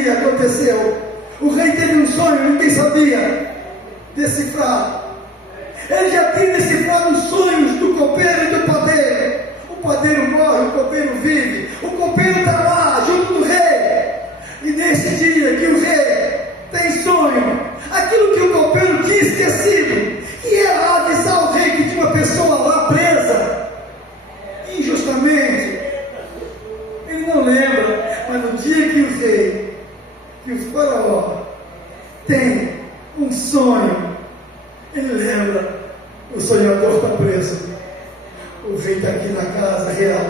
dia aconteceu. O rei teve um sonho, ninguém sabia decifrar. Ele já tinha decifrado os sonhos do copeiro e do padeiro. O padeiro morre, o copeiro vive. O copeiro está lá, junto do rei. E nesse dia que o rei tem sonho, aquilo que o copeiro tinha esquecido, que era avisar o rei que tinha uma pessoa lá presa, injustamente. Ele não lembra, mas no dia que o rei, que o faraó, tem um sonho, ele lembra, o sonhador está preso, o rei está aqui na casa real.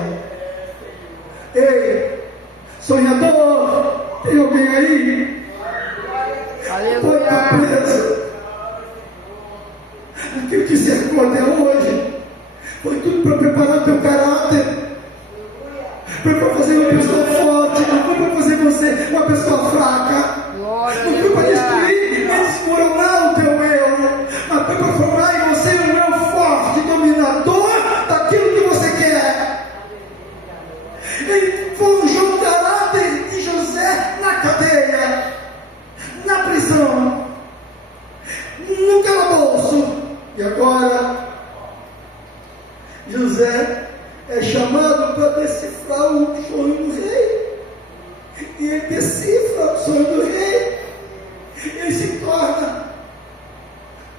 Ei, sonhador, tem alguém aí? Aleluia. Está preso. Aquilo que cercou até hoje foi tudo para preparar teu caráter, foi para fazer uma pessoa forte, não foi para fazer você uma pessoa fraca, Glória, não foi para aleluia. destruir e desmoronar o teu eu, mas foi para formar em você um eu forte, dominador daquilo que você quer. Ele forjou o caráter de José na cadeia, na prisão, no calabouço. E agora José é chamado para decifrar o sonho do rei. E ele decifra o sonho do rei. Ele se torna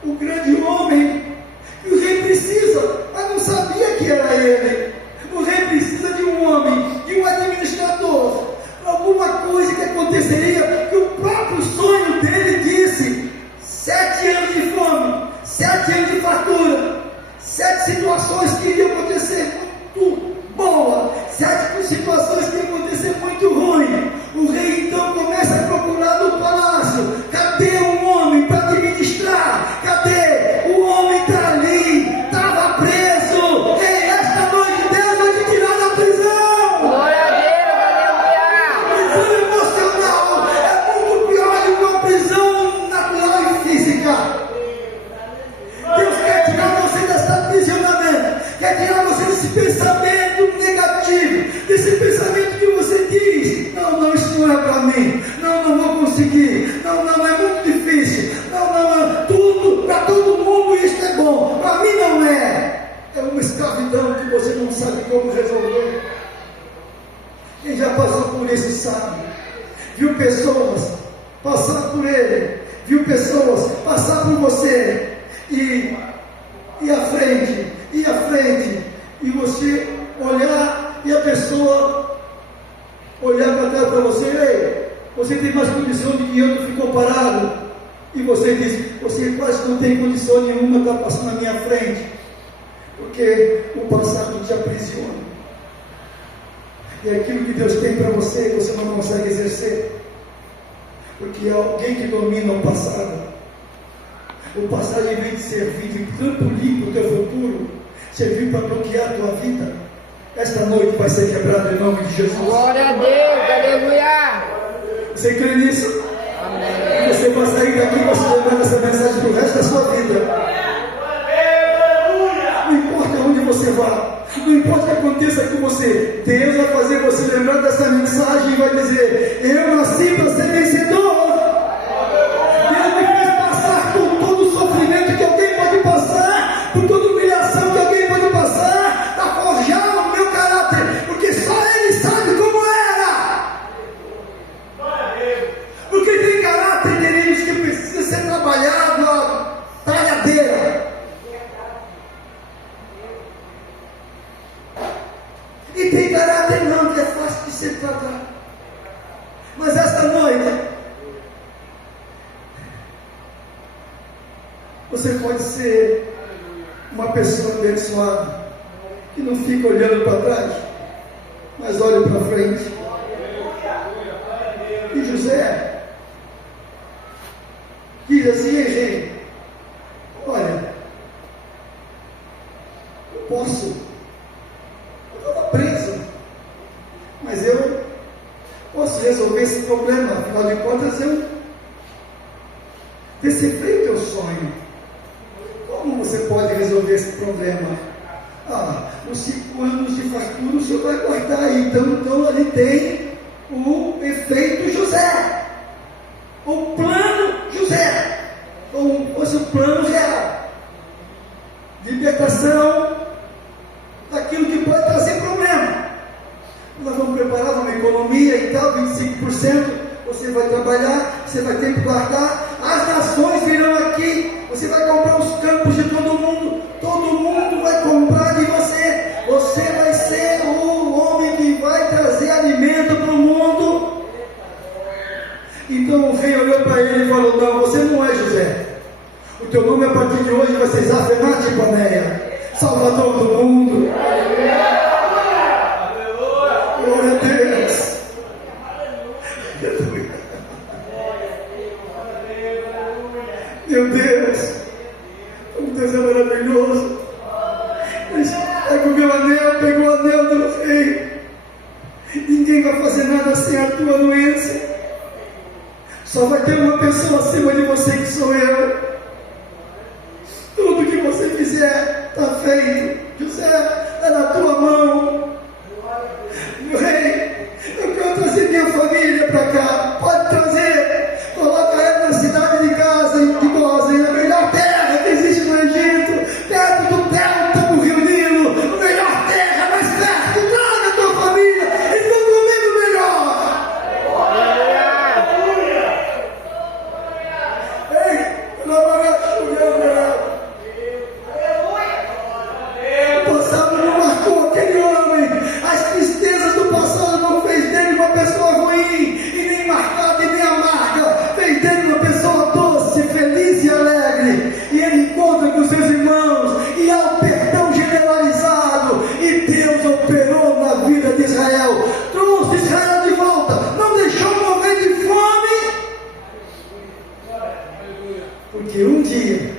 o grande homem que o rei precisa, mas não sabia que era ele. O rei precisa de um homem, de um administrador, alguma coisa que aconteceria, que o próprio sonho dele disse: 7 anos de fome, 7 anos de fartura, 7 situações que iriam acontecer muito boa, 7 situações que iriam acontecer muito ruim. O rei então começa a procurar no palácio: cadê um homem para administrar? Cadê? O homem está ali, estava preso. Ei, esta noite Deus vai te tirar da prisão. Glória a Deus, aleluia. Prisão emocional é muito pior do que uma prisão natural e física. Deus quer tirar você desse aprisionamento, quer tirar você desse pensamento negativo, desse pensamento que você diz: não, isso não é para mim, não vou conseguir, não, é muito difícil, não, tudo, para todo mundo isso é bom, para mim não é. É uma escravidão que você não sabe como resolver. Quem já passou por isso sabe. Viu pessoas passar por ele, viu pessoas passar por você, e à frente, e você olhar, e a pessoa olhar para trás para você: ei, você tem mais condição de que eu, que ficou parado, e você diz: você quase não tem condição nenhuma de estar passando na minha frente, porque o passado te aprisiona, e aquilo que Deus tem para você não consegue exercer, porque é alguém que domina o passado. O passado, em vez de servir de trampolim para o teu futuro, servir para bloquear a tua vida, esta noite vai ser quebrado em nome de Jesus. Glória a Deus, aleluia. Você crê nisso? Amém. Você vai sair daqui e vai se lembrar dessa mensagem para o resto da sua vida. Não importa onde você vá, não importa o que aconteça com você, Deus vai fazer você lembrar dessa mensagem e vai dizer: eu nasci para ser vencedor. Deus me fez passar por todo o sofrimento que alguém pode passar, por toda humilhação que alguém pode passar, para forjar o meu caráter, porque só Ele sabe como era. Porque tem caráter, queridos, que precisa ser trabalhado a talhadeira. E tem caráter não, que é fácil de ser tratado. Mas esta noite, você pode ser uma pessoa abençoada, que não fica olhando para trás, mas olha para frente. E José diz assim: ei, rei, olha, eu posso, eu estava preso, mas eu posso resolver esse problema. Afinal de contas, eu decifrei o teu sonho. Como você pode resolver esse problema? Os 5 anos de fartura o senhor vai guardar aí. Então ali tem o efeito José. sustento, você vai trabalhar, você vai ter que guardar, as nações virão aqui, você vai comprar os campos de todo mundo vai comprar de você, você vai ser o homem que vai trazer alimento para o mundo. Então o rei olhou para ele e falou: não, você não é José, o teu nome a partir de hoje vai ser Zafenate Paneia, Salvador do mundo. Glória a Deus. Meu Deus, como Deus é maravilhoso. Pega o meu anel, pegou o anel do rei. Ninguém vai fazer nada sem a tua anuência. Só vai ter uma pessoa acima de você, que sou eu. Tudo que você fizer está feito. José, é na tua mão. Meu rei, eu quero trazer minha família para cá. Pode trazer. Coloca ela na cidade de Gaza, de Gozen, a melhor terra que existe no Egito, perto do delta do Rio Nilo, a melhor terra, mais perto. Traga a tua família e vão comer o melhor. Ei, o passado não marcou aquele homem. As tristezas do passado não fez dele uma pessoa ruim, e nem marcada e nem amarga. Fez dele uma pessoa doce, feliz e alegre. E ele encontra com seus irmãos, e há um perdão generalizado. E Deus operou na vida de Israel, trouxe Israel de volta, não deixou morrer de fome. Porque um dia,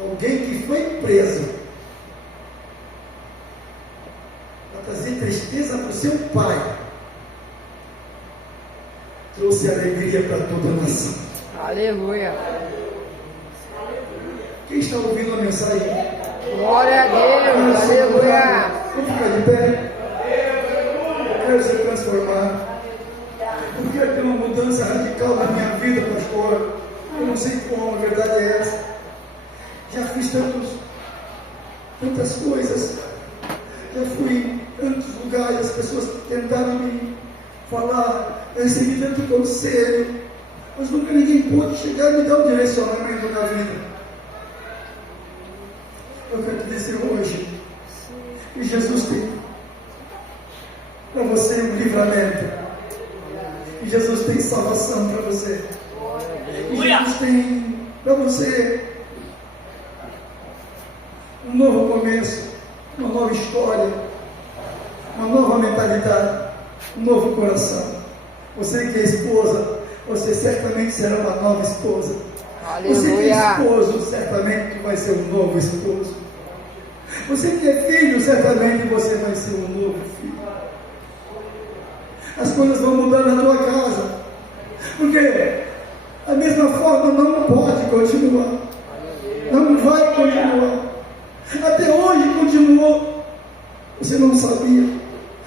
alguém que foi preso para trazer tristeza para o seu pai, trouxe alegria para toda a nação. Aleluia. Quem está ouvindo a mensagem? Glória a Deus. Aleluia. Vamos ficar de pé. Eu quero ser transformado. Eu quero ter uma mudança radical na minha vida, pastor. Eu não sei como, a verdade é essa. Já fiz tantas coisas. Já fui em tantos lugares, as pessoas tentaram me falar, eu recebi tanto conselho, mas nunca ninguém pôde chegar e me dar um direcionamento na vida. Eu quero te dizer hoje que Jesus tem para você um livramento, que Jesus tem salvação para você, que Jesus tem para você um novo começo, uma nova história, uma nova mentalidade, um novo coração. Você que é esposa, você certamente será uma nova esposa. Aleluia. Você que é esposo, certamente vai ser um novo esposo. Você que é filho, certamente você vai ser um novo filho. As coisas vão mudar na tua casa, porque a mesma forma não pode continuar, não vai continuar. Até hoje continuou. Você não sabia,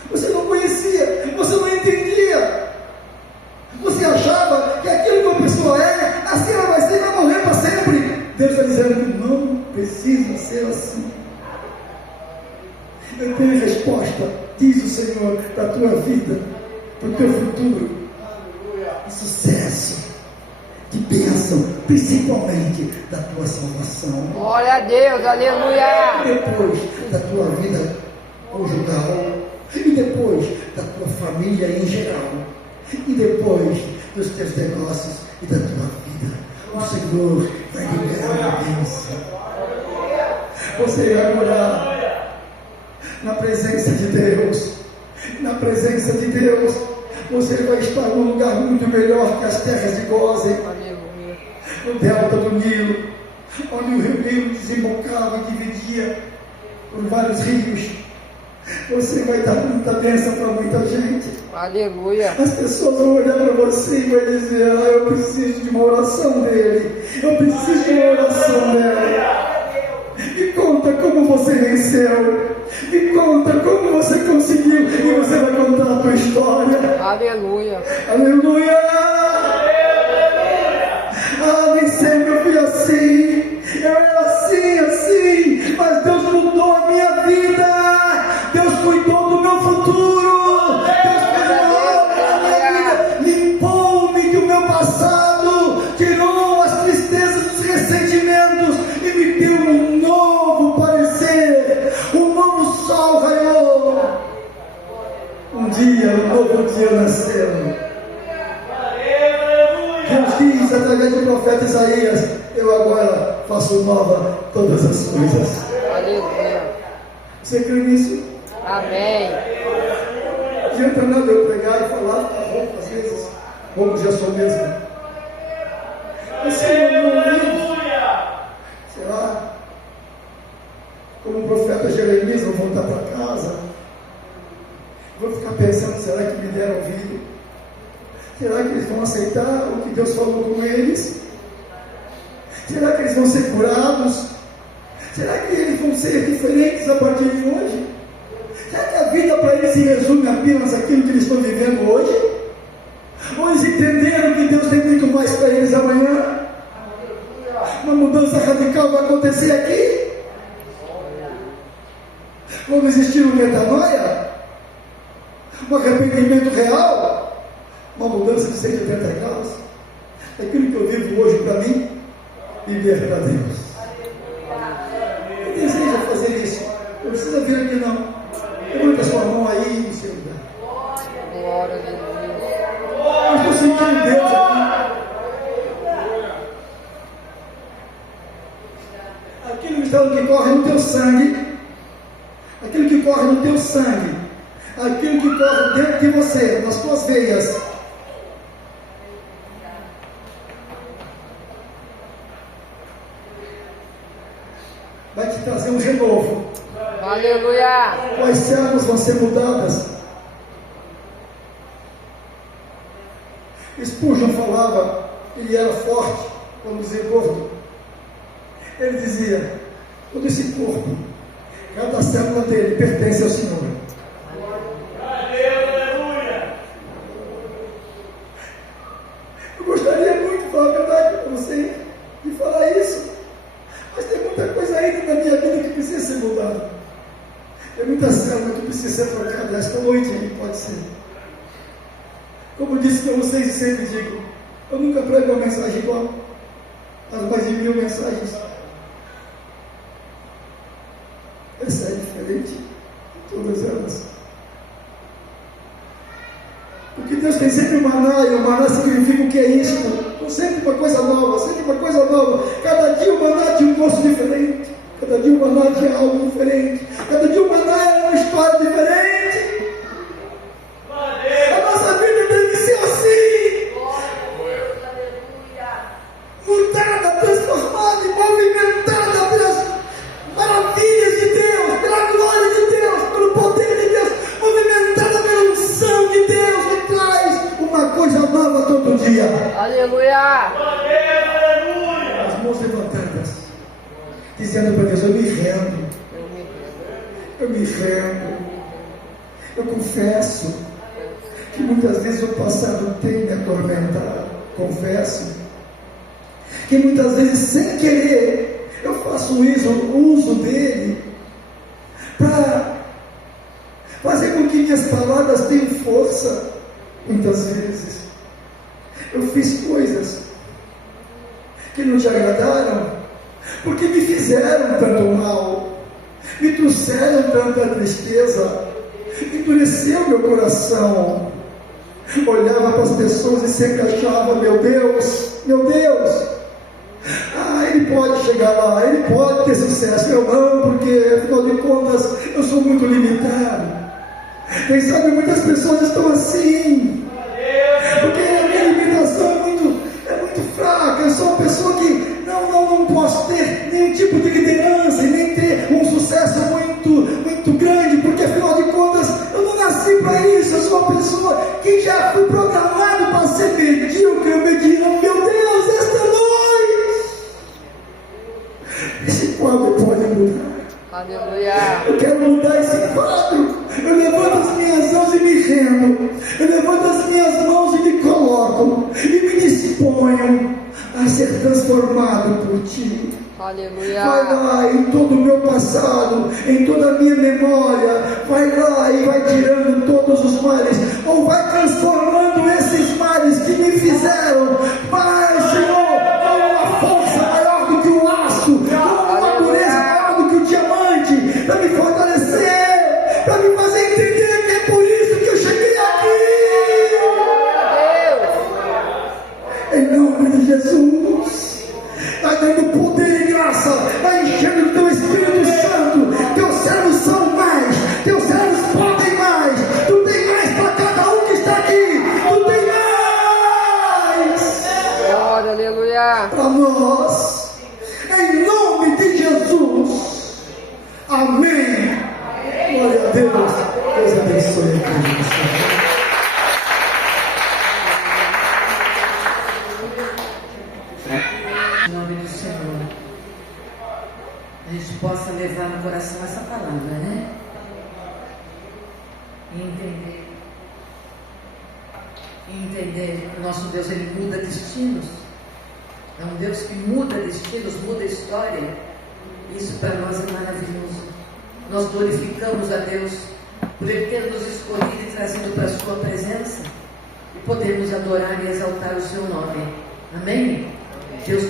você não conhecia, você não entendia. Você achava que aquilo que uma pessoa é, assim ela vai ser e vai morrer para sempre. Deus está dizendo que não precisa ser assim. Eu tenho a resposta, diz o Senhor, da tua vida, para o teu futuro, de sucesso, de bênção, principalmente da tua salvação. Glória a Deus. Aleluia. Depois da tua vida conjugal, e depois da tua família em geral, e depois dos teus negócios e da tua vida, o Senhor vai liberar a bênção. Você vai morar na presença de Deus. Na presença de Deus, você vai estar num lugar muito melhor que as terras de Gozen, Aleluia. no delta do Nilo, onde o rio Nilo desembocava e dividia por vários rios. Você vai dar muita bênção para muita gente. Aleluia. As pessoas vão olhar para você e vão dizer: eu preciso de uma oração dele, eu preciso de uma oração dela. Me conta como você venceu, me conta como você conseguiu, e você vai contar a tua história. Aleluia. Aleluia. Nem sempre eu fui assim, eu era assim, mas Deus mudou a minha vida, Deus cuidou do meu futuro, Deus fez uma obra na minha vida, acontecendo. Deus diz através do profeta Isaías: eu agora faço nova todas as coisas. Aleluia. Você crê nisso? Amém. Não adianta nada eu pregar e falar, tá bom, às vezes, como já sou mesmo. Mas se eu não ouvir, será? Como o profeta Jeremias, vão voltar para casa. Vou ficar pensando, será que me deram ouvido? Será que eles vão aceitar o que Deus falou com eles? Será que eles vão ser curados? Será que eles vão ser diferentes a partir de hoje? Será que a vida para eles se resume apenas àquilo que eles estão vivendo hoje? Ou eles entenderam que Deus tem muito mais para eles amanhã? Uma mudança radical vai acontecer aqui? Vamos existir uma metanoia? Um arrependimento real? Uma mudança de 180 graus? Aquilo que eu vivo hoje para mim, viver para Deus. Quem deseja fazer isso? Não precisa vir aqui não. Levanta sua mão aí no seu lugar. Glória a Deus. Eu estou sentindo Deus aqui. Aquilo que corre no teu sangue, aquilo que corre no teu sangue, aquilo que corre dentro de você, nas tuas veias, vai te trazer um renovo. Aleluia. Quais células vão ser mudadas? Spurgeon falava, ele era forte, vamos dizer gordo. Ele dizia: todo esse corpo, cada célula dele pertence ao Senhor. Eu gostaria muito de falar a verdade para você, de falar isso, mas tem muita coisa ainda na minha vida que precisa ser mudada. Tem muita célula que precisa ser trocada esta noite, pode ser. Como eu disse para vocês e sempre digo, eu nunca prego uma mensagem igual às mais de 1000 mensagens. Essa é diferente de todas elas. Porque Deus tem sempre o maná, e o maná significa o que é isso? Sempre uma coisa nova, sempre uma coisa nova. Cada dia o maná tinha um gosto diferente. Cada dia o maná tinha algo diferente. Cada dia o maná era uma história diferente. A nossa vida tem que ser assim. Mudada, transformada e movimentada pelas maravilhas de Deus, pela glória de Deus, pelo poder de Deus, movimentada pela unção de Deus, que traz uma coisa nova todo dia. Aleluia. As mãos levantadas, dizendo para Deus: eu me rendo, eu me rendo, eu confesso que muitas vezes o passado tem me atormentado, confesso que muitas vezes sem querer eu faço uso dele para fazer com que minhas palavras tenham força. Muitas vezes eu fiz coisas que não te agradaram, porque me fizeram tanto mal, me trouxeram tanta tristeza, endureceu meu coração. Olhava para as pessoas e sempre achava: meu Deus, ele pode chegar lá, ele pode ter sucesso, eu não, porque afinal de contas eu sou muito limitado. Quem sabe muitas pessoas estão assim, porque a minha limitação é muito fraca. Eu sou uma pessoa que não posso ter nenhum tipo de liderança e nem ter um sucesso muito grande, porque afinal de contas eu não nasci para isso. Eu sou uma pessoa que já fui programado para ser medíocre, mediano. Meu Deus, esta noite esse quadro pode mudar. Aleluia. Eu quero mudar esse quadro. Eu levanto as minhas mãos e me rendo. Eu levanto as minhas mãos e me coloco e me disponho a ser transformado por ti. Aleluia. Vai lá em todo o meu passado, em toda a minha memória, vai lá e vai tirando todos os males, ou vai transformando esses males que me fizeram. Vai, Senhor, com uma força maior do que o aço, com uma dureza maior do que o diamante, para me fortalecer, para me fazer entender que é por isso que eu cheguei aqui. Aleluia. para nós. Em nome de Jesus. Amém. Glória a Deus. Deus abençoe a igreja. Em nome do Senhor, a gente possa levar no coração essa palavra, né? E entender que o nosso Deus, Ele muda destinos. É um Deus que muda destinos, muda história. Isso para nós é maravilhoso. Nós glorificamos a Deus por Ele ter nos escolhido e trazido para a sua presença e podemos adorar e exaltar o seu nome. Amém? Deus